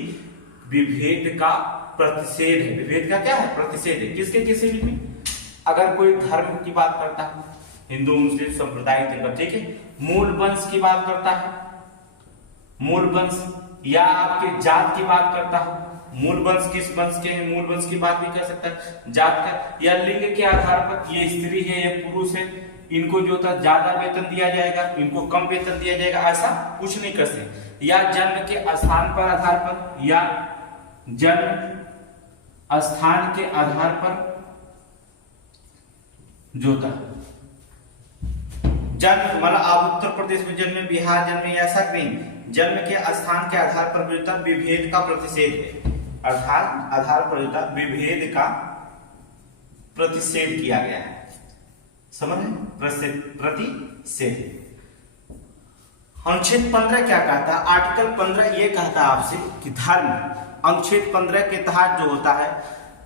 विभेद का प्रतिषेध है। विभेद का क्या है? प्रतिषेध है। किसके किसी भी? अगर कोई धर्म की बात करता है, हिंदू मुस्लिम संप्रदाय के, ठीक है, मूल वंश की बात करता है, मूल वंश या आपके जात की बात करता है, मूल वंश किस वंश के हैं, मूल वंश की बात भी कर सकता है, जात का, या लिंग के आधार पर ये स्त्री है ये पुरुष है, इनको जो था ज्यादा वेतन दिया जाएगा, इनको कम वेतन दिया जाएगा, ऐसा कुछ नहीं कर सकते। या जन्म के स्थान पर आधार पर, या जन्म स्थान के आधार पर जो था जन्म मतलब आप उत्तर प्रदेश में जन्मे, बिहार जन्मे, ऐसा नहीं, जन्म के स्थान के आधार पर जो था विभेद का प्रतिषेध है, अर्थात आधार पर जो था विभेद का प्रतिषेध किया गया है। समझ रहे? प्रतिषेध। अनुच्छेद 15 क्या कहता है? आर्टिकल 15 ये कहता है आपसे कि धर्म, अनुच्छेद 15 के तहत जो होता है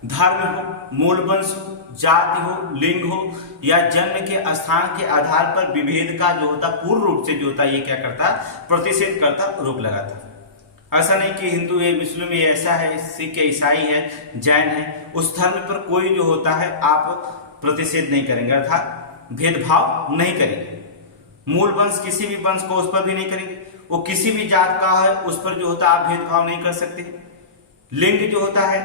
धर्म हो, मूल वंश हो, जाति हो, लिंग हो या जन्म के स्थान के आधार पर विभेद का जो होता पूर्ण रूप से जो होता ये क्या करता? प्रतिषेध करता, रोक लगाता। ऐसा नहीं कि हिंदू है, मुस्लिम है, ऐसा है, सिख है, ईसाई है, जैन है, उस धर्म पर कोई जो होता है आप प्रतिषेध नहीं करेंगे, अर्थात भेदभाव नहीं करेंगे। मूल वंश किसी भी वंश को उस पर भी नहीं करेंगे, वो किसी भी जात का है उस पर जो होता है आप भेदभाव नहीं कर सकते। लिंग जो होता है,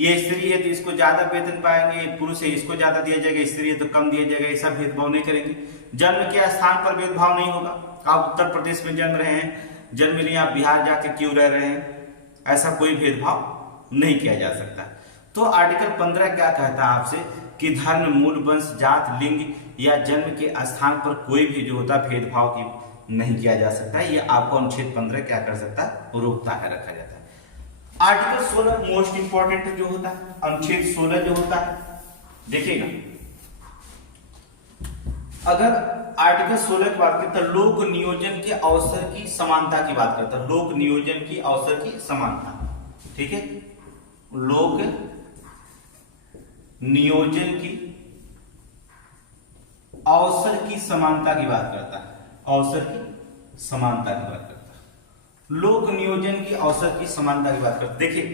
ये स्त्री है तो इसको ज्यादा वेतन पाएंगे, पुरुष है इसको ज्यादा दिया जाएगा, स्त्री है तो कम दिया जाएगा, ऐसा भेदभाव नहीं करेंगे। जन्म के स्थान पर भेदभाव नहीं होगा, आप उत्तर प्रदेश में जन्म रहे हैं, जन्म लिए आप बिहार जाके क्यों रह रहे हैं, ऐसा कोई भेदभाव नहीं किया जा सकता। तो आर्टिकल 15 क्या कहता है आपसे कि धर्म, मूल वंश, जात, लिंग या जन्म के स्थान पर कोई भी जो होता है भेदभाव की नहीं किया जा सकता है। ये आपको अनुच्छेद 15 क्या कर सकता है, रोकता है, रखा जाता है। आर्टिकल 16 मोस्ट इंपॉर्टेंट जो होता है, अनुच्छेद 16 जो होता है, देखिएगा अगर आर्टिकल 16 की बात करते हैं, लोक नियोजन के अवसर की समानता की बात करता है, लोक नियोजन की अवसर की समानता, ठीक है, लोक नियोजन की अवसर की समानता की बात करता है, अवसर की समानता की बात करता है, लोक नियोजन की अवसर की समानता की बात करता है। देखिए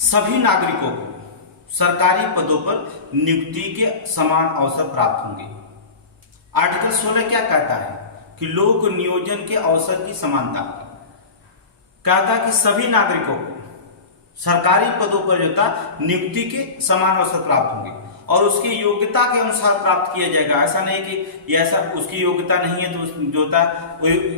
सभी नागरिकों को सरकारी पदों पर नियुक्ति के समान अवसर प्राप्त होंगे। आर्टिकल 16 क्या कहता है कि लोक नियोजन के अवसर की समानता, कहता है कि सभी नागरिकों को सरकारी पदों पर जो था नियुक्ति के समान अवसर प्राप्त होंगे और उसकी योग्यता के अनुसार प्राप्त किया जाएगा। ऐसा नहीं कि ऐसा उसकी योग्यता नहीं है तो जो होता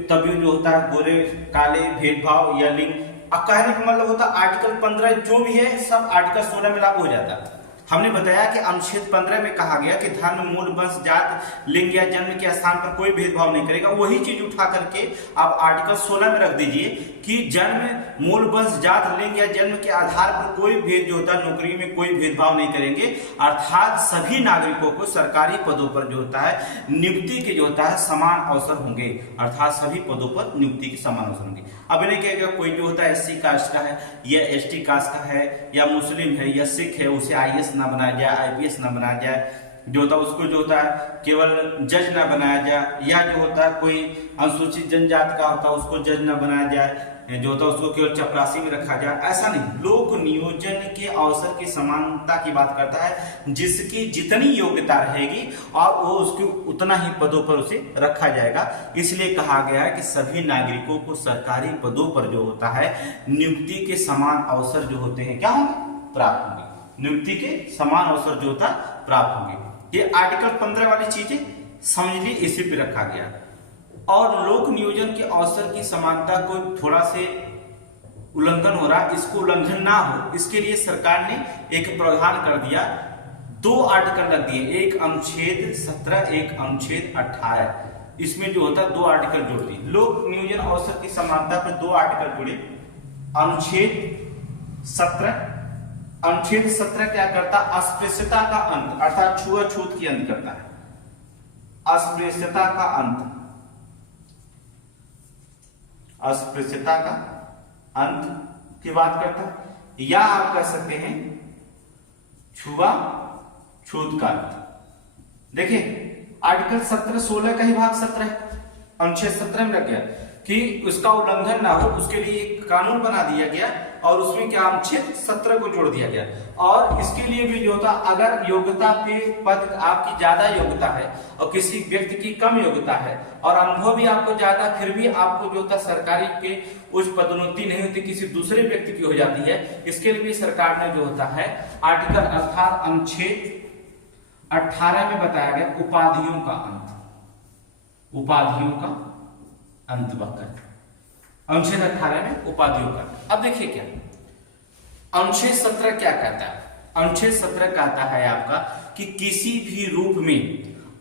तभी जो होता है गोरे काले भेदभाव या लिंग, कहने का मतलब होता आर्टिकल 15 जो भी है सब आर्टिकल 16 में लागू हो जाता है। हमने बताया कि अनुच्छेद 15 में कहा गया कि धर्म, मूल वंश, जात, लिंग या जन्म के स्थान पर कोई भेदभाव नहीं करेगा। वही चीज उठा करके आप आर्टिकल 16 में रख दीजिए कि जन्म, मूल वंश, जात, लिंग या जन्म के आधार पर कोई भेद जो होता है नौकरी में कोई भेदभाव नहीं करेंगे, अर्थात सभी नागरिकों को सरकारी पदों पर जो होता है नियुक्ति के जो होता है समान अवसर होंगे, अर्थात सभी पदों पर नियुक्ति के समान अवसर होंगे। अब नहीं कहेगा कोई जो होता है एससी कास्ट का है या एसटी कास्ट का है या मुस्लिम है या सिख है उसे आईएएस ना बनाया जाए, आईपीएस ना बनाया जाए, जो होता है उसको जो होता है केवल जज ना बनाया जाए, या जो होता है कोई अनुसूचित जनजाति का होता है उसको जज ना बनाया जाए, जो होता है उसको केवल चपरासी में रखा जाए, ऐसा नहीं। लोक नियोजन के अवसर की समानता की बात करता है, जिसकी जितनी योग्यता रहेगी और वो उसके उतना ही पदों पर उसे रखा जाएगा। इसलिए कहा गया है कि सभी नागरिकों को सरकारी पदों पर जो होता है नियुक्ति के समान अवसर जो होते हैं क्या होंगे, प्राप्त होंगे, नियुक्ति के समान अवसर जो होता प्राप्त होंगे। ये आर्टिकल 15 वाली चीजें समझ ली, इसी पे रखा गया। और लोक नियोजन के अवसर की समानता को थोड़ा से उल्लंघन हो रहा, इसको उल्लंघन ना हो इसके लिए सरकार ने एक प्रावधान कर दिया, 2 आर्टिकल रख दिए, एक अनुच्छेद 17, एक अनुच्छेद 18। इसमें जो होता है 2 आर्टिकल जोड़ दिए। लोक नियोजन अवसर की समानता पर 2 आर्टिकल जुड़े। अनुच्छेद 17, अनुच्छेद 17 क्या करता, अस्पृश्यता का अंत, अर्थात छुआछूत की अंत करता है, अस्पृश्यता का अंत, अस्पृश्यता का अंत की बात करता है, या आप कह सकते हैं छुआछूत का अंत। देखिए आर्टिकल 17 16 का ही भाग 17 है, अनुच्छेद 17 में रख गया कि उसका उल्लंघन ना हो उसके लिए एक कानून बना दिया गया और उसमें क्या अनुच्छेद 17 को जोड़ दिया गया। और इसके लिए भी जो होता अगर योग्यता पे पद आपकी ज्यादा योग्यता है और किसी व्यक्ति की कम योग्यता है और अनुभव भी आपको ज्यादा, फिर भी आपको जो होता सरकारी के उच्च पदोन्नति नहीं होती, किसी दूसरे व्यक्ति की हो जाती है, इसके लिए भी सरकार ने जो होता है आर्टिकल अर्थात अनुच्छेद 18 में बताया गया उपाधियों का अंत, उपाधियों का अंत बकर, अनुच्छेद 18 में उपाधियों का। अब देखिए क्या अनुच्छेद 17 क्या कहता है, अनुच्छेद 17 कहता है आपका कि किसी भी रूप में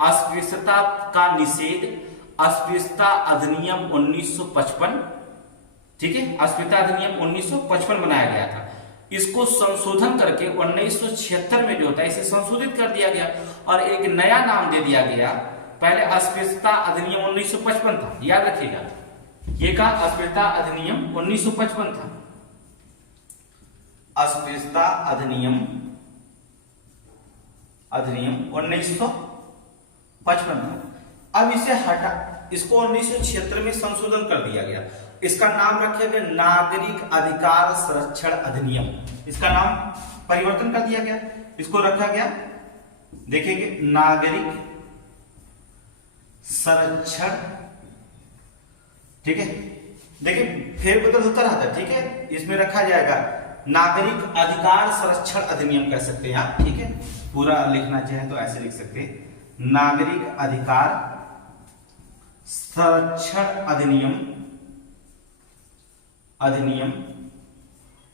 अस्पृश्यता का निषेध, अस्पृश्यता अधिनियम 1955, ठीक है, अस्पृश्यता अधिनियम 1955 बनाया गया था, इसको संशोधन करके 1976 में जो होता है इसे संशोधित कर दिया गया और एक नया नाम दे दिया गया। पहले अस्पृश्यता अधिनियम 1955 था, याद रखिएगा, ये का अस्पृश्यता अधिनियम 1955 था, अस्पृश्यता अधिनियम 1955 था। अब इसे इसको 1976 में संशोधन कर दिया गया। इसका नाम रखा गया नागरिक अधिकार संरक्षण अधिनियम। इसका नाम परिवर्तन कर दिया गया, इसको रखा गया देखेंगे नागरिक संरक्षण, ठीक है। देखिए फेरबदल होता रहता है, ठीक है। इसमें रखा जाएगा नागरिक अधिकार संरक्षण अधिनियम कह सकते हैं आप, ठीक है। पूरा लिखना चाहे तो ऐसे लिख सकते हैं नागरिक अधिकार संरक्षण अधिनियम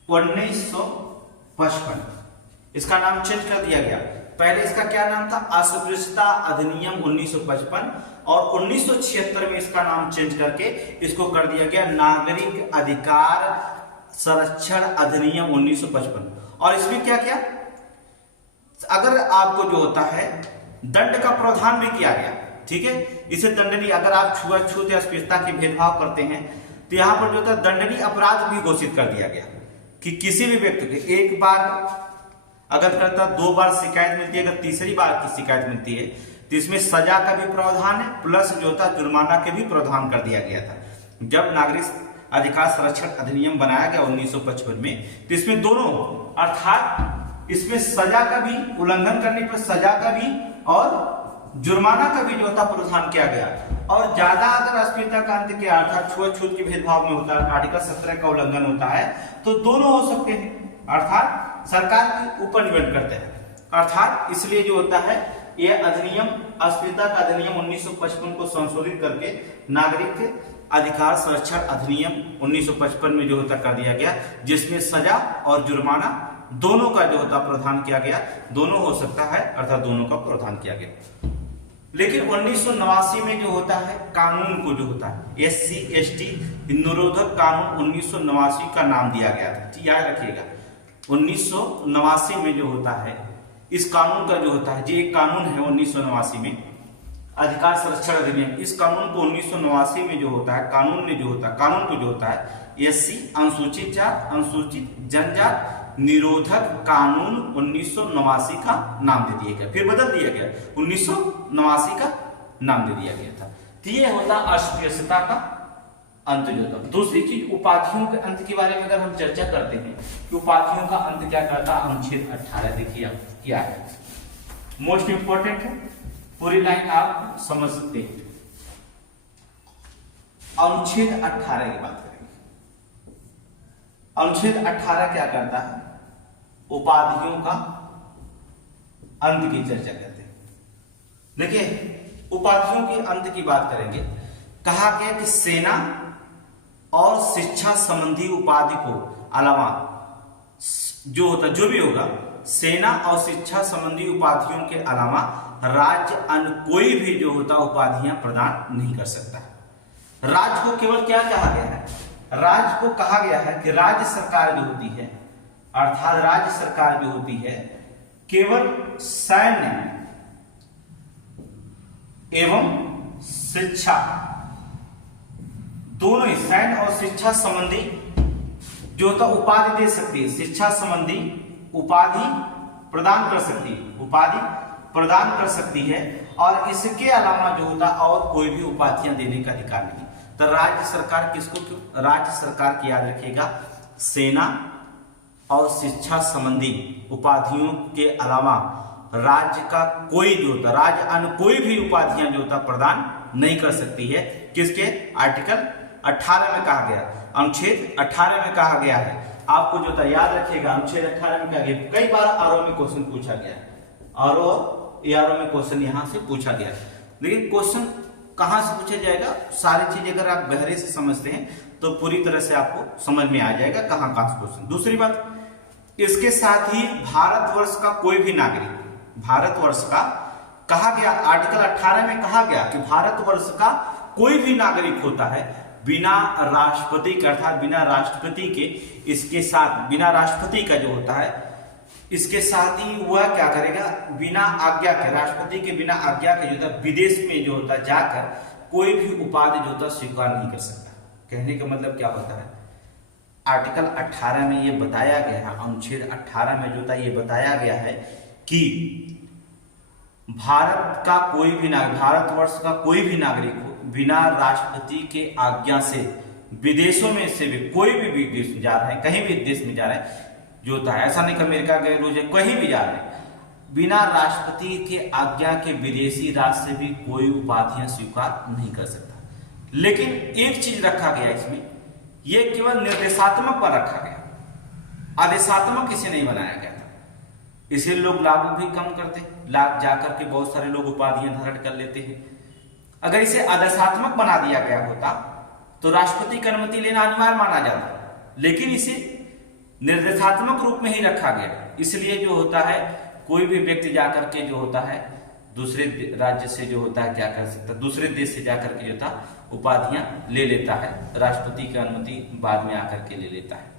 1955। इसका नाम चेंज कर दिया गया। पहले इसका क्या नाम था? अस्पृश्यता अधिनियम 1955 और 1976 में इसका नाम चेंज करके इसको कर दिया गया नागरिक अधिकार संरक्षण अधिनियम 1955। और इसमें क्या किया, अगर आपको जो होता है दंड का प्रावधान भी किया गया, ठीक है। इसे दंडनीय, अगर आप छुआछूत या अस्पृश्यता के भेदभाव करते हैं तो यहां पर जो था दंडनीय अपराध भी घोषित कर दिया गया कि किसी भी व्यक्ति के एक बार अगर करता, 2 बार शिकायत मिलती है, अगर तीसरी बार की शिकायत मिलती है तो इसमें सजा का भी प्रावधान है, प्लस जो था जुर्माना के भी प्रावधान कर दिया गया था। जब नागरिक अधिकार संरक्षण अधिनियम बनाया गया 1955 में, तो इसमें दोनों, अर्थात इसमें सजा का भी, उल्लंघन करने पर सजा का भी और जुर्माना का भी जो था प्रावधान किया गया। और ज्यादा अगर अस्पृश्यता का अंत किया, अर्थात छुआछूत के भेदभाव में होता है, आर्टिकल 17 का उल्लंघन होता है, तो दोनों हो सकते हैं, अर्थात सरकार के ऊपर डिपेंड करते हैं। अर्थात इसलिए जो होता है ये अधिनियम, अस्पृश्यता का अधिनियम 1955 को संशोधित करके नागरिक अधिकार संरक्षण अधिनियम 1955 में जो होता कर दिया गया, जिसमें सजा और जुर्माना दोनों का जो होता प्रावधान किया गया। दोनों हो सकता है, अर्थात दोनों का प्रावधान किया गया। लेकिन 1989 में जो होता है कानून को जो होता है SC/ST निरोधक कानून 1989 का नाम दिया गया था, याद रखिएगा। 1989 में जो होता है इस कानून का जो होता है, जो एक कानून है 1989 में अधिकार संरक्षण अधिनियम, इस कानून को 1989 में जो होता है कानून में जो होता है, कानून को जो होता है SC अनुसूचित जात अनुसूचित जनजात निरोधक कानून 1989 का नाम दे दिया गया, फिर बदल दिया गया, 1989 का नाम दे दिया गया था। तो ये होता अस्पृश्यता का अंत जो था। दूसरी चीज उपाधियों के अंत के बारे में अगर हम चर्चा करते हैं कि उपाधियों का अंत क्या करता है, अनुच्छेद 18 देखिए क्या है, मोस्ट इंपोर्टेंट है, पूरी लाइन आप समझ सकते हैं। अनुच्छेद 18 की बात करेंगे। अनुच्छेद 18 क्या करता है, उपाधियों का अंत की चर्चा करते हैं। देखिए उपाधियों के अंत की बात करेंगे। कहा गया कि सेना और शिक्षा संबंधी उपाधि को अलावा जो होता, जो भी होगा, सेना और शिक्षा संबंधी उपाधियों के अलावा राज्य अन्य कोई भी जो होता उपाधियां प्रदान नहीं कर सकता। राज्य को केवल क्या कहा गया है, राज्य को कहा गया है कि राज्य सरकार जो होती है, अर्थात राज्य सरकार जो होती है केवल सैन्य एवं शिक्षा दोनों ही, सैन्य और शिक्षा संबंधी जो होता उपाधि दे सकती है, शिक्षा संबंधी उपाधि प्रदान कर सकती है, उपाधि प्रदान कर सकती है, और इसके अलावा जो होता और कोई भी उपाधियां देने का अधिकार नहीं। तो राज्य सरकार किसको, राज्य सरकार की याद रखिएगा, सेना और शिक्षा संबंधी उपाधियों के अलावा राज्य का कोई जो होता, राज्य अन्य कोई भी उपाधियां जो होता प्रदान नहीं कर सकती है। किसके, आर्टिकल 18 में कहा गया, अनुच्छेद 18 में कहा गया है। आपको जो था याद रखिएगा, अनुच्छेद 18 में कहा गया, कई बार आरओ में क्वेश्चन पूछा गया, आरओ एआरओ में क्वेश्चन यहां से पूछा गया। लेकिन क्वेश्चन कहां से पूछा जाएगा, सारी चीज अगर आप गहरे से समझते हैं तो पूरी तरह से आपको समझ में आ जाएगा कहां कहां से क्वेश्चन। दूसरी बात, इसके साथ ही भारतवर्ष का कोई भी नागरिक, भारतवर्ष का कहा गया, आर्टिकल 18 में कहा गया कि भारतवर्ष का कोई भी नागरिक होता है बिना राष्ट्रपति के, अर्थात बिना राष्ट्रपति के, इसके साथ बिना राष्ट्रपति का जो होता है इसके साथ ही वह क्या करेगा, बिना आज्ञा के, राष्ट्रपति के बिना आज्ञा के जो होता विदेश में जो होता जाकर कोई भी उपाधि जो होता स्वीकार नहीं कर सकता। कहने का मतलब क्या होता है, आर्टिकल 18 में ये बताया गया है, अनुच्छेद 18 में जो था ये बताया गया है कि भारत का कोई भी नागरिक, भारतवर्ष का कोई भी नागरिक हो बिना राष्ट्रपति के आज्ञा से विदेशों में से भी कोई भी विदेश में जा रहे हैं, कहीं भी देश में जा रहे हैं जो होता है, ऐसा नहीं कि अमेरिका गए रोज कहीं भी जा रहे हैं, बिना राष्ट्रपति के आज्ञा के विदेशी राष्ट्र से भी कोई उपाधियां स्वीकार नहीं कर सकता। लेकिन एक चीज रखा गया इसमें, यह केवल निर्देशात्मक पर रखा गया, आदेशात्मक इसे नहीं बनाया गया था। इसे लोग लागू भी कम करते, लाग जाकर के बहुत सारे लोग उपाधियां धारण कर लेते हैं। अगर इसे आदेशात्मक बना दिया गया होता तो राष्ट्रपति की अनुमति लेना अनिवार्य माना जाता, लेकिन इसे निर्देशात्मक रूप में ही रखा गया। इसलिए जो होता है कोई भी व्यक्ति जाकर के जो होता है दूसरे राज्य से जो होता है क्या कर सकता है, दूसरे देश से जाकर के जो था उपाधियां ले लेता है, राष्ट्रपति की अनुमति बाद में आकर के ले लेता है।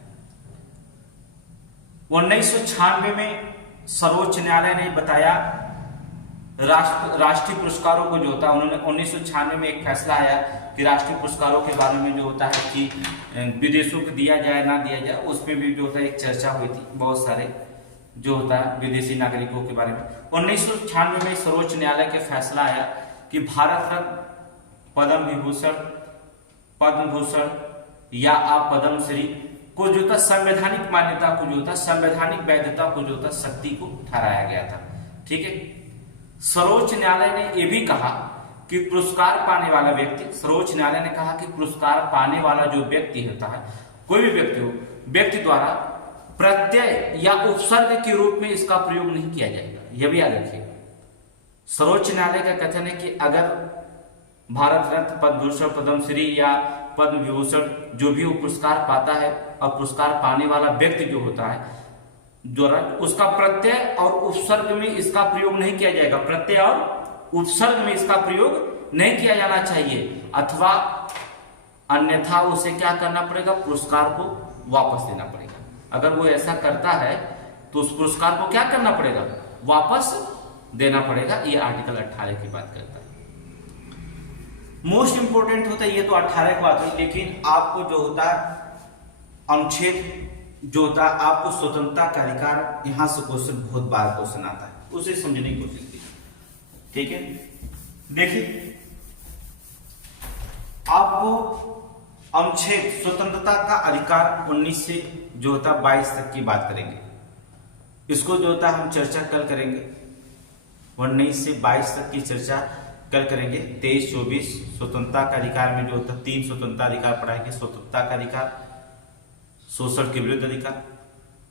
1996 में सर्वोच्च न्यायालय ने बताया राष्ट्रीय पुरस्कारों को जो होता है, उन्होंने 1996 में एक फैसला आया कि राष्ट्रीय पुरस्कारों के बारे में जो होता है कि विदेशों को दिया जाए ना दिया जाए, उसमें भी जो होता है एक चर्चा हुई थी बहुत सारे जो होता है विदेशी नागरिकों के बारे में। 1996 में सर्वोच्च न्यायालय के फैसला आया कि भारत रत्न, पद्म विभूषण, पद्म भूषण या आप पद्मश्री को जो था संवैधानिक मान्यता को जो था, संवैधानिक वैधता को जो था शक्ति को ठहराया गया था। ठीक है, सर्वोच्च न्यायालय ने यह भी कहा कि पुरस्कार पाने वाला व्यक्ति, सर्वोच्च न्यायालय ने कहा कि पुरस्कार पाने वाला जो व्यक्ति होता है, कोई भी व्यक्ति हो, व्यक्ति द्वारा प्रत्यय या उपसर्ग के रूप में इसका प्रयोग नहीं किया जाएगा। यह भी याद रखिए, सर्वोच्च न्यायालय का कथन है कि अगर भारत रत्न, पद्म भूषण, पद्मश्री या पद्म विभूषण जो भी वो पुरस्कार पाता है और पुरस्कार पाने वाला व्यक्ति जो होता है द्वारा उसका प्रत्यय और उपसर्ग में इसका प्रयोग नहीं किया जाएगा, प्रत्यय और उपसर्ग में इसका प्रयोग नहीं किया जाना चाहिए, अथवा अन्यथा उसे क्या करना पड़ेगा, पुरस्कार को वापस देना पड़ेगा। अगर वो ऐसा करता है तो उस पुरस्कार को क्या करना पड़ेगा, वापस देना पड़ेगा। ये आर्टिकल 18 की बात करता है। मोस्ट इंपोर्टेंट होता है ये तो 18 की बात हुई, लेकिन आपको जो होता है अनुच्छेद जो होता है, आपको स्वतंत्रता का अधिकार, यहां से क्वेश्चन बहुत बार क्वेश्चन आता है, उसे समझने की कोशिश कीजिए। ठीक है, देखिए आपको अनुच्छेद स्वतंत्रता का अधिकार 19 से जो होता है 22 तक की बात करेंगे। इसको जो होता है हम चर्चा कल करेंगे, 19 से 22 तक की चर्चा कल करेंगे। 23-24 स्वतंत्रता का अधिकार में जो होता है 3 स्वतंत्रता अधिकार पढ़ाएंगे, स्वतंत्रता का अधिकार, शोषण के विरुद्ध अधिकार।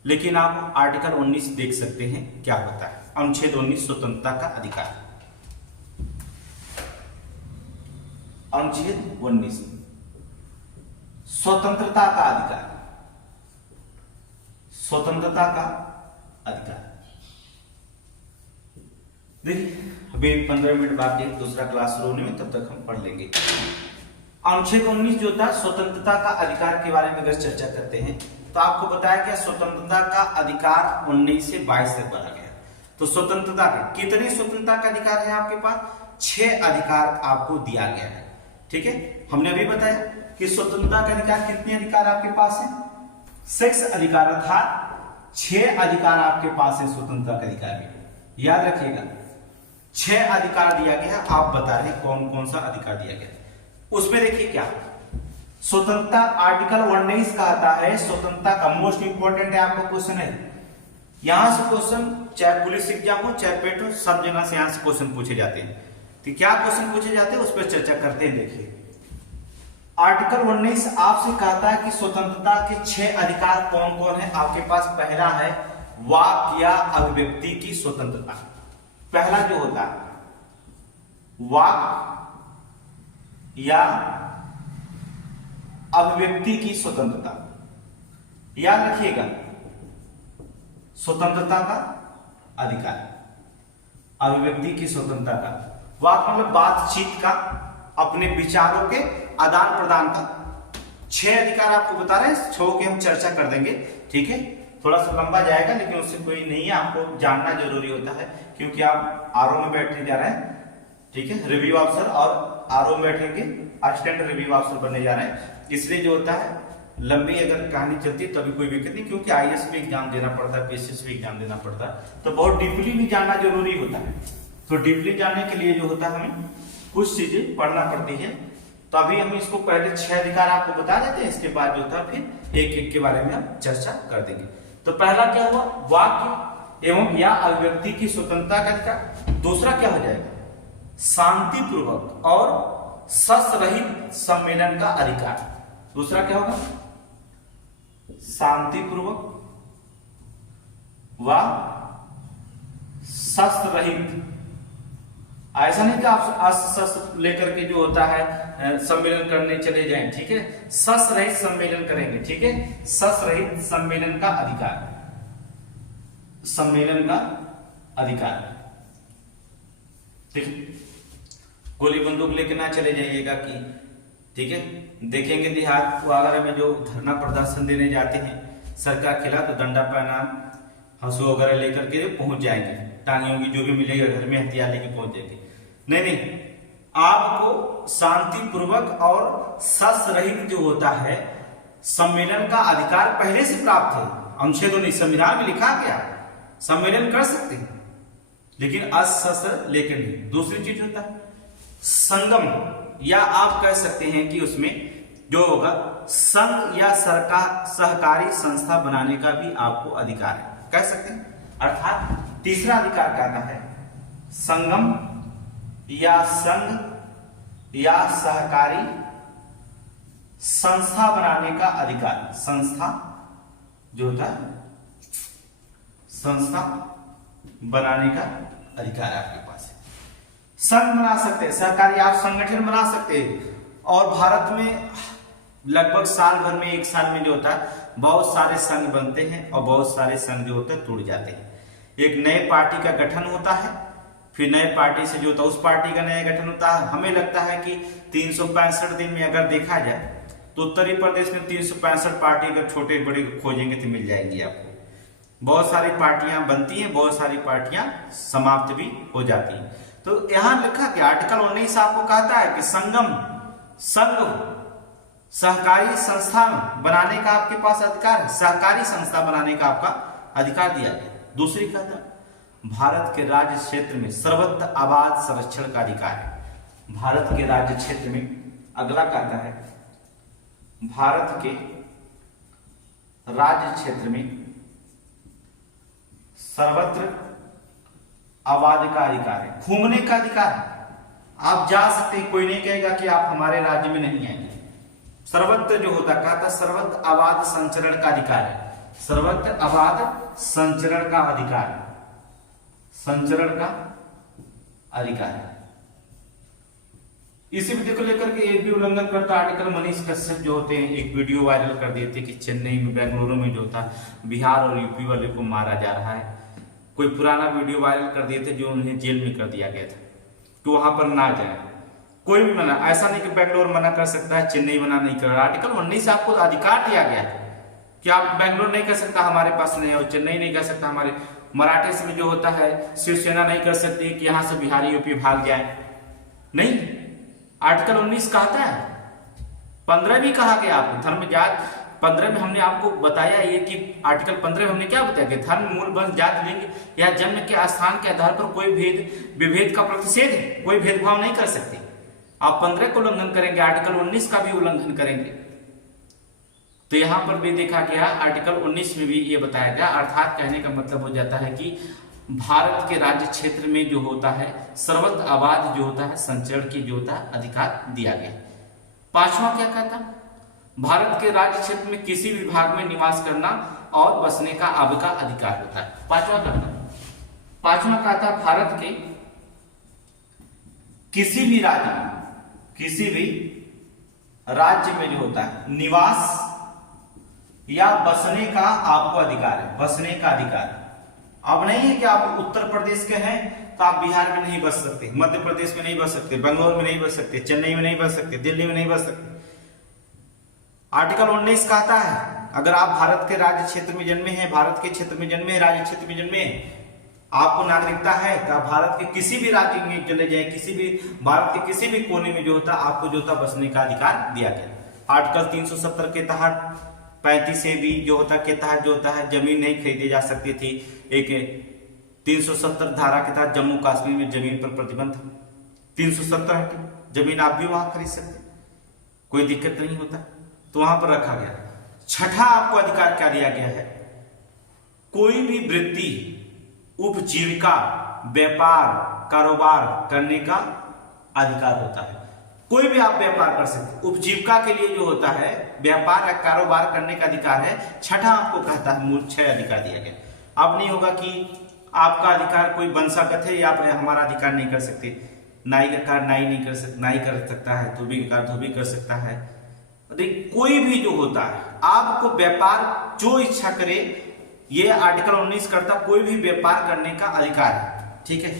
लेकिन आप आर्टिकल 19 देख सकते हैं क्या होता है। अनुच्छेद 19 स्वतंत्रता का अधिकार, अनुच्छेद 19 स्वतंत्रता का अधिकार, स्वतंत्रता का अधिकार। देखिए अभी 15 मिनट बाद एक दूसरा क्लास शुरू होने में, तब तक हम पढ़ लेंगे। अनुच्छेद 19 जो था स्वतंत्रता का अधिकार के बारे में अगर चर्चा करते हैं तो आपको बताया गया स्वतंत्रता का अधिकार 19 से 22 तक बढ़ा गया। तो स्वतंत्रता के कितने स्वतंत्रता का अधिकार है आपके पास, 6 अधिकार आपको दिया गया है। ठीक है, हमने अभी बताया कि स्वतंत्रता का अधिकार कितने अधिकार आपके पास है, 6 अधिकार, अर्थात 6 अधिकार आपके पास है स्वतंत्रता के अधिकार में। याद रखिएगा 6 अधिकार दिया गया, आप बता रहे कौन कौन सा अधिकार दिया गया। उसमें देखिए क्या स्वतंत्रता, आर्टिकल 19 का आता है स्वतंत्रता का, मोस्ट इंपोर्टेंट है आपका क्वेश्चन है। यहां से क्वेश्चन चाहे पुलिस एग्जाम हो चाहे पेट हो, सब जगह से यहां से क्वेश्चन पूछे जाते हैं। तो क्या क्वेश्चन पूछे जाते हैं उस पर चर्चा करते हैं। देखिए आर्टिकल 19 आपसे कहता है कि स्वतंत्रता के 6 अधिकार कौन कौन है आपके पास। पहला है वाक या अभिव्यक्ति की स्वतंत्रता। पहला जो होता है वाक या अभिव्यक्ति की स्वतंत्रता। याद रखिएगा स्वतंत्रता का अधिकार, अभिव्यक्ति की स्वतंत्रता का, वाक मतलब बातचीत का, अपने विचारों के आदान प्रदान का। 6 अधिकार आपको बता रहे हैं, 6 की हम चर्चा कर देंगे। ठीक है, थोड़ा सा लंबा जाएगा लेकिन उससे कोई नहीं है, आपको जानना जरूरी होता है क्योंकि आप आरओ में बैठने जा रहे हैं। ठीक है, रिव्यू ऑफिसर और आरओ में बैठेंगे, असिस्टेंट रिव्यू ऑफिसर बनने जा रहे हैं। इसलिए जो होता है लंबी अगर कहानी चलती है तभी कोई दिक्कत नहीं, क्योंकि आईएएस भी एग्जाम देना पड़ता है, पीसीएस भी एग्जाम देना पड़ता है, तो बहुत डीपली भी जानना जरूरी होता है। तो डीपली जानने के लिए जो होता है हमें कुछ चीजें पढ़ना पड़ती है, तो अभी हम इसको पहले 6 अधिकार आपको बता देते हैं, इसके बाद जो था फिर एक एक के बारे में हम चर्चा कर देंगे। तो पहला क्या हुआ, वाक्य एवं या अभिव्यक्ति की स्वतंत्रता का अधिकार। दूसरा क्या हो जाएगा, शांतिपूर्वक और सशरहित सम्मेलन का अधिकार। दूसरा क्या होगा, शांतिपूर्वक व शस्त्ररहित। ऐसा नहीं कि आप शस्त्र लेकर के जो होता है सम्मेलन करने चले जाएं, ठीक है, शस्त्र रहित सम्मेलन करेंगे, ठीक है, शस्त्र रहित सम्मेलन का अधिकार, सम्मेलन का अधिकार, ठीक है। गोली बंदूक लेके ना चले जाइएगा कि, ठीक है, देखेंगे देहात वगैरह में जो धरना प्रदर्शन देने जाते हैं सरकार के खिलाफ, तो डंडा पैना हंसू वगैरह लेकर के पहुंच जाएंगे, टांगियों की जो भी मिलेगा घर में हथियार लेके पहुंच जाएंगे। नहीं, आपको शांतिपूर्वक और शस्त्र रहित जो होता है सम्मेलन का अधिकार पहले से प्राप्त है। अनुच्छेद 19 संविधान में लिखा गया सम्मेलन कर सकते हैं, लेकिन अशस्त्र लेकर नहीं। दूसरी चीज होता है संगम, या आप कह सकते हैं कि उसमें जो होगा संघ या सरकार सहकारी संस्था बनाने का भी आपको अधिकार है, कह सकते हैं। अर्थात तीसरा अधिकार कहता है संगम या संघ या सहकारी संस्था बनाने का अधिकार। संस्था जो होता है, संस्था बनाने का अधिकार आपके पास है। संघ बना सकते हैं, सहकारी आप संगठन बना सकते हैं। और भारत में लगभग साल भर में, एक साल में जो होता है बहुत सारे संघ बनते हैं और बहुत सारे संघ जो होते हैं टूट जाते हैं। एक नए पार्टी का गठन होता है, फिर नए पार्टी से जो होता है उस पार्टी का नया गठन होता है। हमें लगता है कि 365 दिन में अगर देखा जाए तो उत्तरी प्रदेश में 365 पार्टी अगर छोटे बड़े खोजेंगे तो मिल जाएंगी आपको। बहुत सारी पार्टियां बनती हैं, बहुत सारी पार्टियां समाप्त भी हो जाती हैं। तो यहां लिखा कि आर्टिकल 19 आपको कहता है कि संगम, संघ, सहकारी संस्था बनाने का आपके पास अधिकार है, सहकारी संस्था बनाने का आपका अधिकार दिया गया। दूसरी कहता है भारत के राज्य क्षेत्र में सर्वत्र आबाद संरक्षण का अधिकार है। भारत के राज्य क्षेत्र में, अगला कहता है भारत के राज्य क्षेत्र में सर्वत्र आबादी का अधिकार है, घूमने का अधिकार है। आप जा सकते हैं, कोई नहीं कहेगा कि आप हमारे राज्य में नहीं आएंगे। सर्वत्र जो होता कहता सर्वत्र आबाद संचरण का अधिकार है, सर्वत्र आबाद संचरण का अधिकार है, संचरण का अधिकार है। इसी विधि को लेकर के एक भी उल्लंघन करता आर्टिकल मनीष कश्यप जो होते हैं एक वीडियो वायरल कर दिए थे कि चेन्नई में, बेंगलुरु में जो था बिहार और यूपी वाले को मारा जा रहा है। कोई पुराना वीडियो वायरल कर दिए थे जो उन्हें जेल में कर दिया गया था कि वहां पर ना जाए। कोई भी मना, ऐसा नहीं कि बेंगलोर मना कर सकता है, चेन्नई मना नहीं कर रहा। आर्टिकल 19 से आपको अधिकार दिया गया है कि आप बेंगलोर नहीं कर सकता हमारे पास नहीं, और चेन्नई नहीं कर सकता हमारे, मराठे में जो होता है शिवसेना नहीं कर सकती कि यहां से बिहारी यूपी भाग जाए, नहीं। आर्टिकल 19 कहता है, 15 भी कहा गया आपको, धर्म जात 15 में हमने आपको बताया ये कि आर्टिकल 15 में हमने क्या बताया कि धर्म, मूल, वंश, जात, लिंग या जन्म के स्थान के आधार पर कोई विभेद का प्रतिषेध है, कोई भेदभाव नहीं कर सकते। आप 15 को उल्लंघन करेंगे, आर्टिकल 19 का भी उल्लंघन करेंगे। तो यहां पर भी देखा गया, आर्टिकल 19 में भी ये बताया गया। अर्थात कहने का मतलब हो जाता है कि भारत के राज्य क्षेत्र में जो होता है सर्वत्र आबाद जो होता है संचरण की जो होता है अधिकार दिया गया। पांचवा क्या कहता, भारत के राज्य क्षेत्र में किसी भी भाग में निवास करना और बसने का आपका अधिकार होता है। पांचवा कहता भारत के किसी भी राज्य में जो होता है निवास या बसने का आपको अधिकार है, बसने का अधिकार। अब नहीं है कि आप उत्तर प्रदेश के हैं तो आप बिहार में नहीं बस सकते, मध्य प्रदेश में नहीं बस सकते, बेंगलोर में नहीं बस सकते, चेन्नई में नहीं बस सकते, दिल्ली में नहीं बस सकते। आर्टिकल 19 कहता है अगर आप भारत के राज्य क्षेत्र में जन्मे हैं, भारत के क्षेत्र में जन्मे हैं, राज्य क्षेत्र में जन्मे हैं, आपको नागरिकता है तो आप भारत के किसी भी राज्य में चले जाए, किसी भी भारत के किसी भी कोने में जो होता आपको जो होता बसने का अधिकार दिया गया। आर्टिकल 370 के तहत 35 से भी जो होता के तहत जो होता है जमीन नहीं खरीदी जा सकती थी। एक 370 धारा के तहत जम्मू कश्मीर में जमीन पर प्रतिबंध, 370 जमीन आप भी वहां खरीद सकते। कोई दिक्कत नहीं होता, तो वहां पर रखा गया। छठा आपको अधिकार क्या दिया गया है, कोई भी वृत्ति, उपजीविका, व्यापार, कारोबार करने का अधिकार होता है। कोई भी आप व्यापार कर सकते, उपजीविका के लिए जो होता है व्यापार या कारोबार करने का अधिकार है। छठा आपको कहता है, मूल 6 अधिकार दिया गया। अब नहीं होगा कि आपका अधिकार कोई वंशागत है या हमारा अधिकार नहीं कर सकते, नाई का कार्य नाई नहीं कर सकता, नाई कर सकता है, धोबी का कार्य धोबी कर सकता है। कोई भी जो होता है आपको व्यापार जो इच्छा करे, ये आर्टिकल 19 करता, कोई भी व्यापार करने का अधिकार है। ठीक है,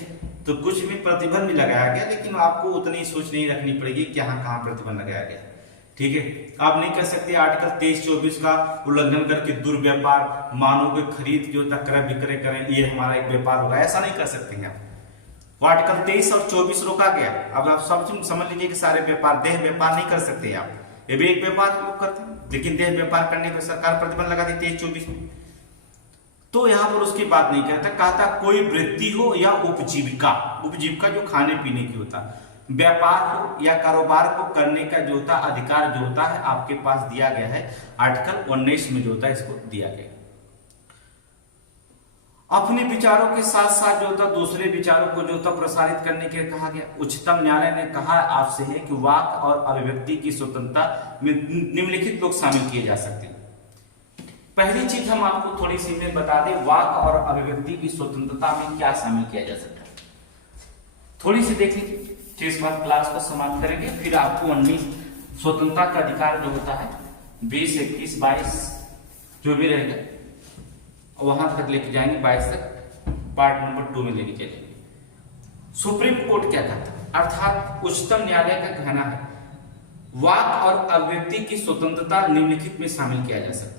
तो कुछ भी प्रतिबंध भी लगाया गया, लेकिन आपको उतनी सोच नहीं रखनी पड़ेगी कि यहाँ कहाँ प्रतिबंध लगाया गया। ठीक है, आप नहीं कर सकते आर्टिकल 23-24 का उल्लंघन करके दुर्व्यापार, मानव के खरीद जो तक क्रय विक्रय करें, ये हमारा एक व्यापार होगा, ऐसा नहीं कर सकते हैं आप। वो आर्टिकल 23 और 24 रोका गया। अब आप सब समझ लीजिए कि सारे व्यापार, देह व्यापार नहीं कर सकते आप, ये भी एक व्यापार लोग करते हैं, लेकिन देह व्यापार करने पर सरकार प्रतिबंध लगा दी 23-24 में। तो यहां पर उसकी बात नहीं कहता, कहता कोई वृत्ति हो या उपजीविका, उपजीविका जो खाने पीने की होता, व्यापार हो या कारोबार को करने का जो होता अधिकार जो होता है आपके पास दिया गया है, आर्टिकल 19 में जो होता है इसको दिया गया। अपने विचारों के साथ साथ जो होता दूसरे विचारों को जो होता प्रसारित करने के लिए कहा गया। उच्चतम न्यायालय ने कहा आपसे है कि वाक और अभिव्यक्ति की स्वतंत्रता में निम्नलिखित लोग शामिल किए जा सकते हैं। पहली चीज हम आपको थोड़ी सी में बता दें, वाक और अभिव्यक्ति की स्वतंत्रता में क्या शामिल किया जा सकता है, थोड़ी सी देख लीजिए। इस बार क्लास को समाप्त करेंगे, फिर आपको 19 स्वतंत्रता का अधिकार जो होता है 20, 21, 22 जो भी रहेगा वहां तक लेके जाएंगे, 22 तक पार्ट नंबर 2 में लेके चलेंगे। सुप्रीम कोर्ट क्या कहता है, अर्थात उच्चतम न्यायालय का कहना है वाक और अभिव्यक्ति की स्वतंत्रता निम्नलिखित में शामिल किया जा सकता है।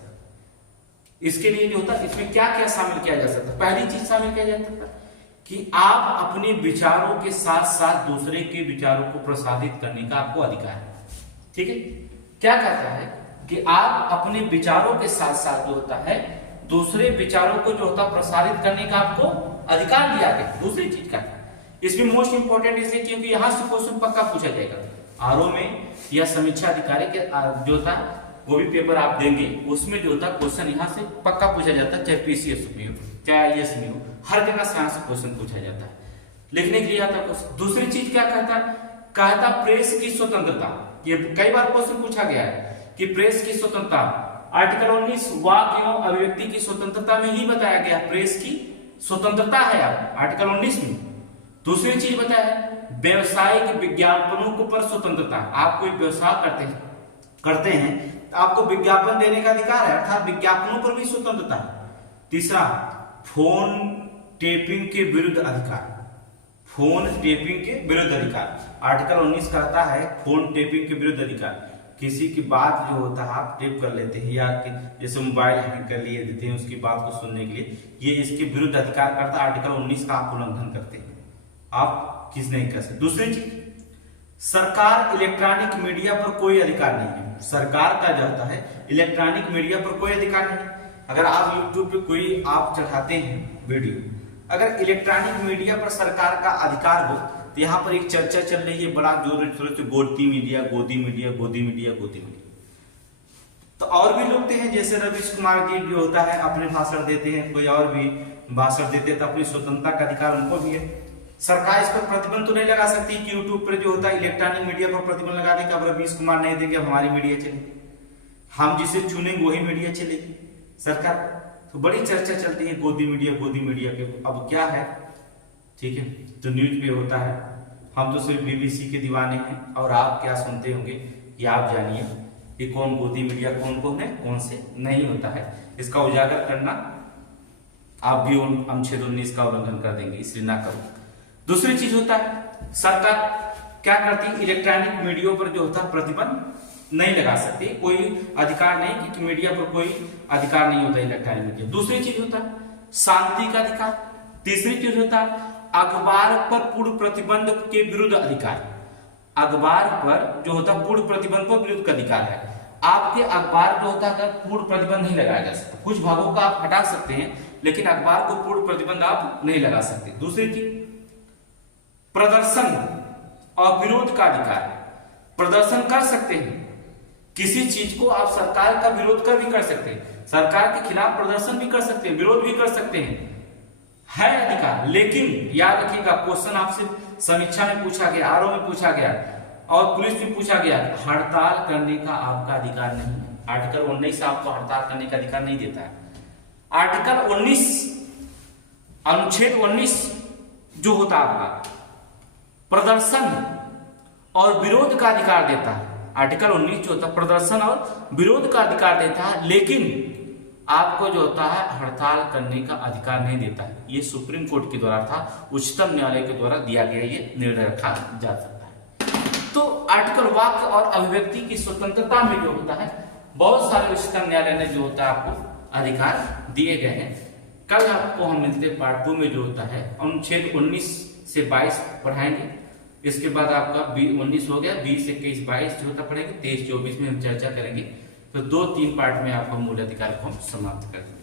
इसके लिए जो होता है इसमें क्या क्या शामिल किया जा सकता है। पहली चीज शामिल किया जा सकता है कि आप अपने विचारों के साथ साथ दूसरे के विचारों को प्रसारित करने का आपको अधिकार है। ठीक है, क्या कहता है कि आप अपने विचारों के साथ साथ जो होता है दूसरे विचारों को जो होता प्रसारित करने का आपको अधिकार दिया गया। दूसरी चीज का इसमें मोस्ट इंपोर्टेंट इसलिए क्योंकि यहां से क्वेश्चन पक्का पूछा जाएगा आरओ में या समीक्षा अधिकारी के जो होता वो भी पेपर आप देंगे, उसमें जो होता क्वेश्चन यहाँ से पक्का पूछा जाता है, चाहे पीसीएस में हो चाहे आईएएस में हो, हर जगह से यहाँ से क्वेश्चन पूछा जाता है, लिखने के लिए आता है। दूसरी चीज क्या कहता है, कहता प्रेस की स्वतंत्रता। ये कई बार क्वेश्चन पूछा गया है कि प्रेस की स्वतंत्रता आर्टिकल 19 वाक एवं अभिव्यक्ति की स्वतंत्रता में ही बताया गया, प्रेस की स्वतंत्रता है आर्टिकल 19 में। दूसरी चीज बताया व्यवसायिक विज्ञापनों को पर स्वतंत्रता, आप कोई व्यवसाय करते हैं तो आपको विज्ञापन देने का अधिकार है, अर्थात विज्ञापनों पर भी स्वतंत्रता है। तीसरा फोन टेपिंग के विरुद्ध अधिकार, फोन टेपिंग के विरुद्ध अधिकार आर्टिकल 19 कहता है फोन टेपिंग के विरुद्ध अधिकार, किसी की बात जो होता है आप टेप कर लेते हैं या जैसे मोबाइल हैंग कर लिए देते हैं उसकी बात को सुनने के लिए, ये इसके विरुद्ध अधिकार करता है। आर्टिकल 19 का आप उल्लंघन करते हैं, आप किस नहीं कर सकते। दूसरी चीज सरकार इलेक्ट्रॉनिक मीडिया पर कोई अधिकार नहीं है, सरकार का जो होता है इलेक्ट्रॉनिक मीडिया पर कोई अधिकार नहीं है। अगर आप यूट्यूब पे कोई आप चढ़ाते हैं वीडियो, अगर इलेक्ट्रॉनिक मीडिया पर सरकार का अधिकार हो तो यहाँ पर एक चर्चा चल रही है बड़ा जोर शोर से, गोदी मीडिया गोदी मीडिया गोदी मीडिया गोदी मीडिया। तो और भी लोग हैं जैसे रवीश कुमार जी जो होता है अपने भाषण देते हैं, कोई और भी भाषण देते हैं तो अपनी स्वतंत्रता का अधिकार उनको भी है। सरकार इस पर प्रतिबंध तो नहीं लगा सकती कि यूट्यूब पर जो होता है इलेक्ट्रॉनिक मीडिया पर प्रतिबंध लगा दे कि अब रवीश कुमार नहीं देंगे अब हमारी मीडिया चलेगी, हम जिसे चुनेंगे वही मीडिया चलेगी सरकार। तो बड़ी चर्चा चलती है गोदी मीडिया के, अब क्या है ठीक है, तो न्यूज पे होता है, हम तो सिर्फ बीबीसी के दीवाने हैं और आप क्या सुनते होंगे ये आप जानिए कि कौन गोदी मीडिया कौन कौन है कौन से नहीं होता है, इसका उजागर करना आप भी अनुच्छेद 19 का उल्लंघन कर देंगे, इसलिए ना करो। दूसरी चीज होता है सरकार क्या करती है इलेक्ट्रॉनिक मीडिया पर जो होता है प्रतिबंध नहीं लगा सकती, कोई अधिकार नहीं कि मीडिया पर कोई अधिकार नहीं होता इलेक्ट्रॉनिक मीडिया। दूसरी चीज होता है शांति का अधिकार। तीसरी चीज होता है अखबार पर पूर्ण प्रतिबंध के विरुद्ध अधिकार, अखबार पर जो होता है पूर्ण प्रतिबंध पर विरुद्ध का अधिकार है। आपके अखबार जो होता है पूर्ण प्रतिबंध नहीं लगाया जा सकता, कुछ भागों का आप हटा सकते हैं लेकिन अखबार को पूर्ण प्रतिबंध आप नहीं लगा सकते। दूसरी चीज प्रदर्शन और विरोध का अधिकार, प्रदर्शन कर सकते हैं किसी चीज को आप सरकार का विरोध कर भी कर सकते हैं, सरकार के खिलाफ प्रदर्शन भी कर सकते हैं, विरोध भी कर सकते हैं, है अधिकार। लेकिन याद रखिएगा, क्वेश्चन आपसे समीक्षा में पूछा गया, आरओ में पूछा गया और पुलिस में पूछा गया, हड़ताल करने का आपका अधिकार नहीं है। आर्टिकल 19 आपको हड़ताल करने का अधिकार नहीं देता है। आर्टिकल 19 अनुच्छेद 19 जो होता है आपका प्रदर्शन और विरोध का अधिकार देता है। आर्टिकल 19 जो होता है प्रदर्शन और विरोध का अधिकार देता है, लेकिन आपको जो होता है हड़ताल करने का अधिकार नहीं देता है। ये सुप्रीम कोर्ट के द्वारा था, उच्चतम न्यायालय के द्वारा दिया गया ये निर्णय रखा जा सकता है। तो आर्टिकल वाक और अभिव्यक्ति की स्वतंत्रता में जो होता है बहुत सारे उच्चतम न्यायालय ने जो होता है आपको अधिकार दिए गए हैं। कल आपको हम मिलते हैं पार्ट 2 में जो होता है अनुच्छेद 19 से 22 पढ़ाएंगे। इसके बाद आपका 19 हो गया, 20, 21, 22 जो होता पढ़ेंगे, 23, 24 में हम चर्चा करेंगे। तो 2-3 पार्ट में आपका मूल अधिकार को हम समाप्त करेंगे।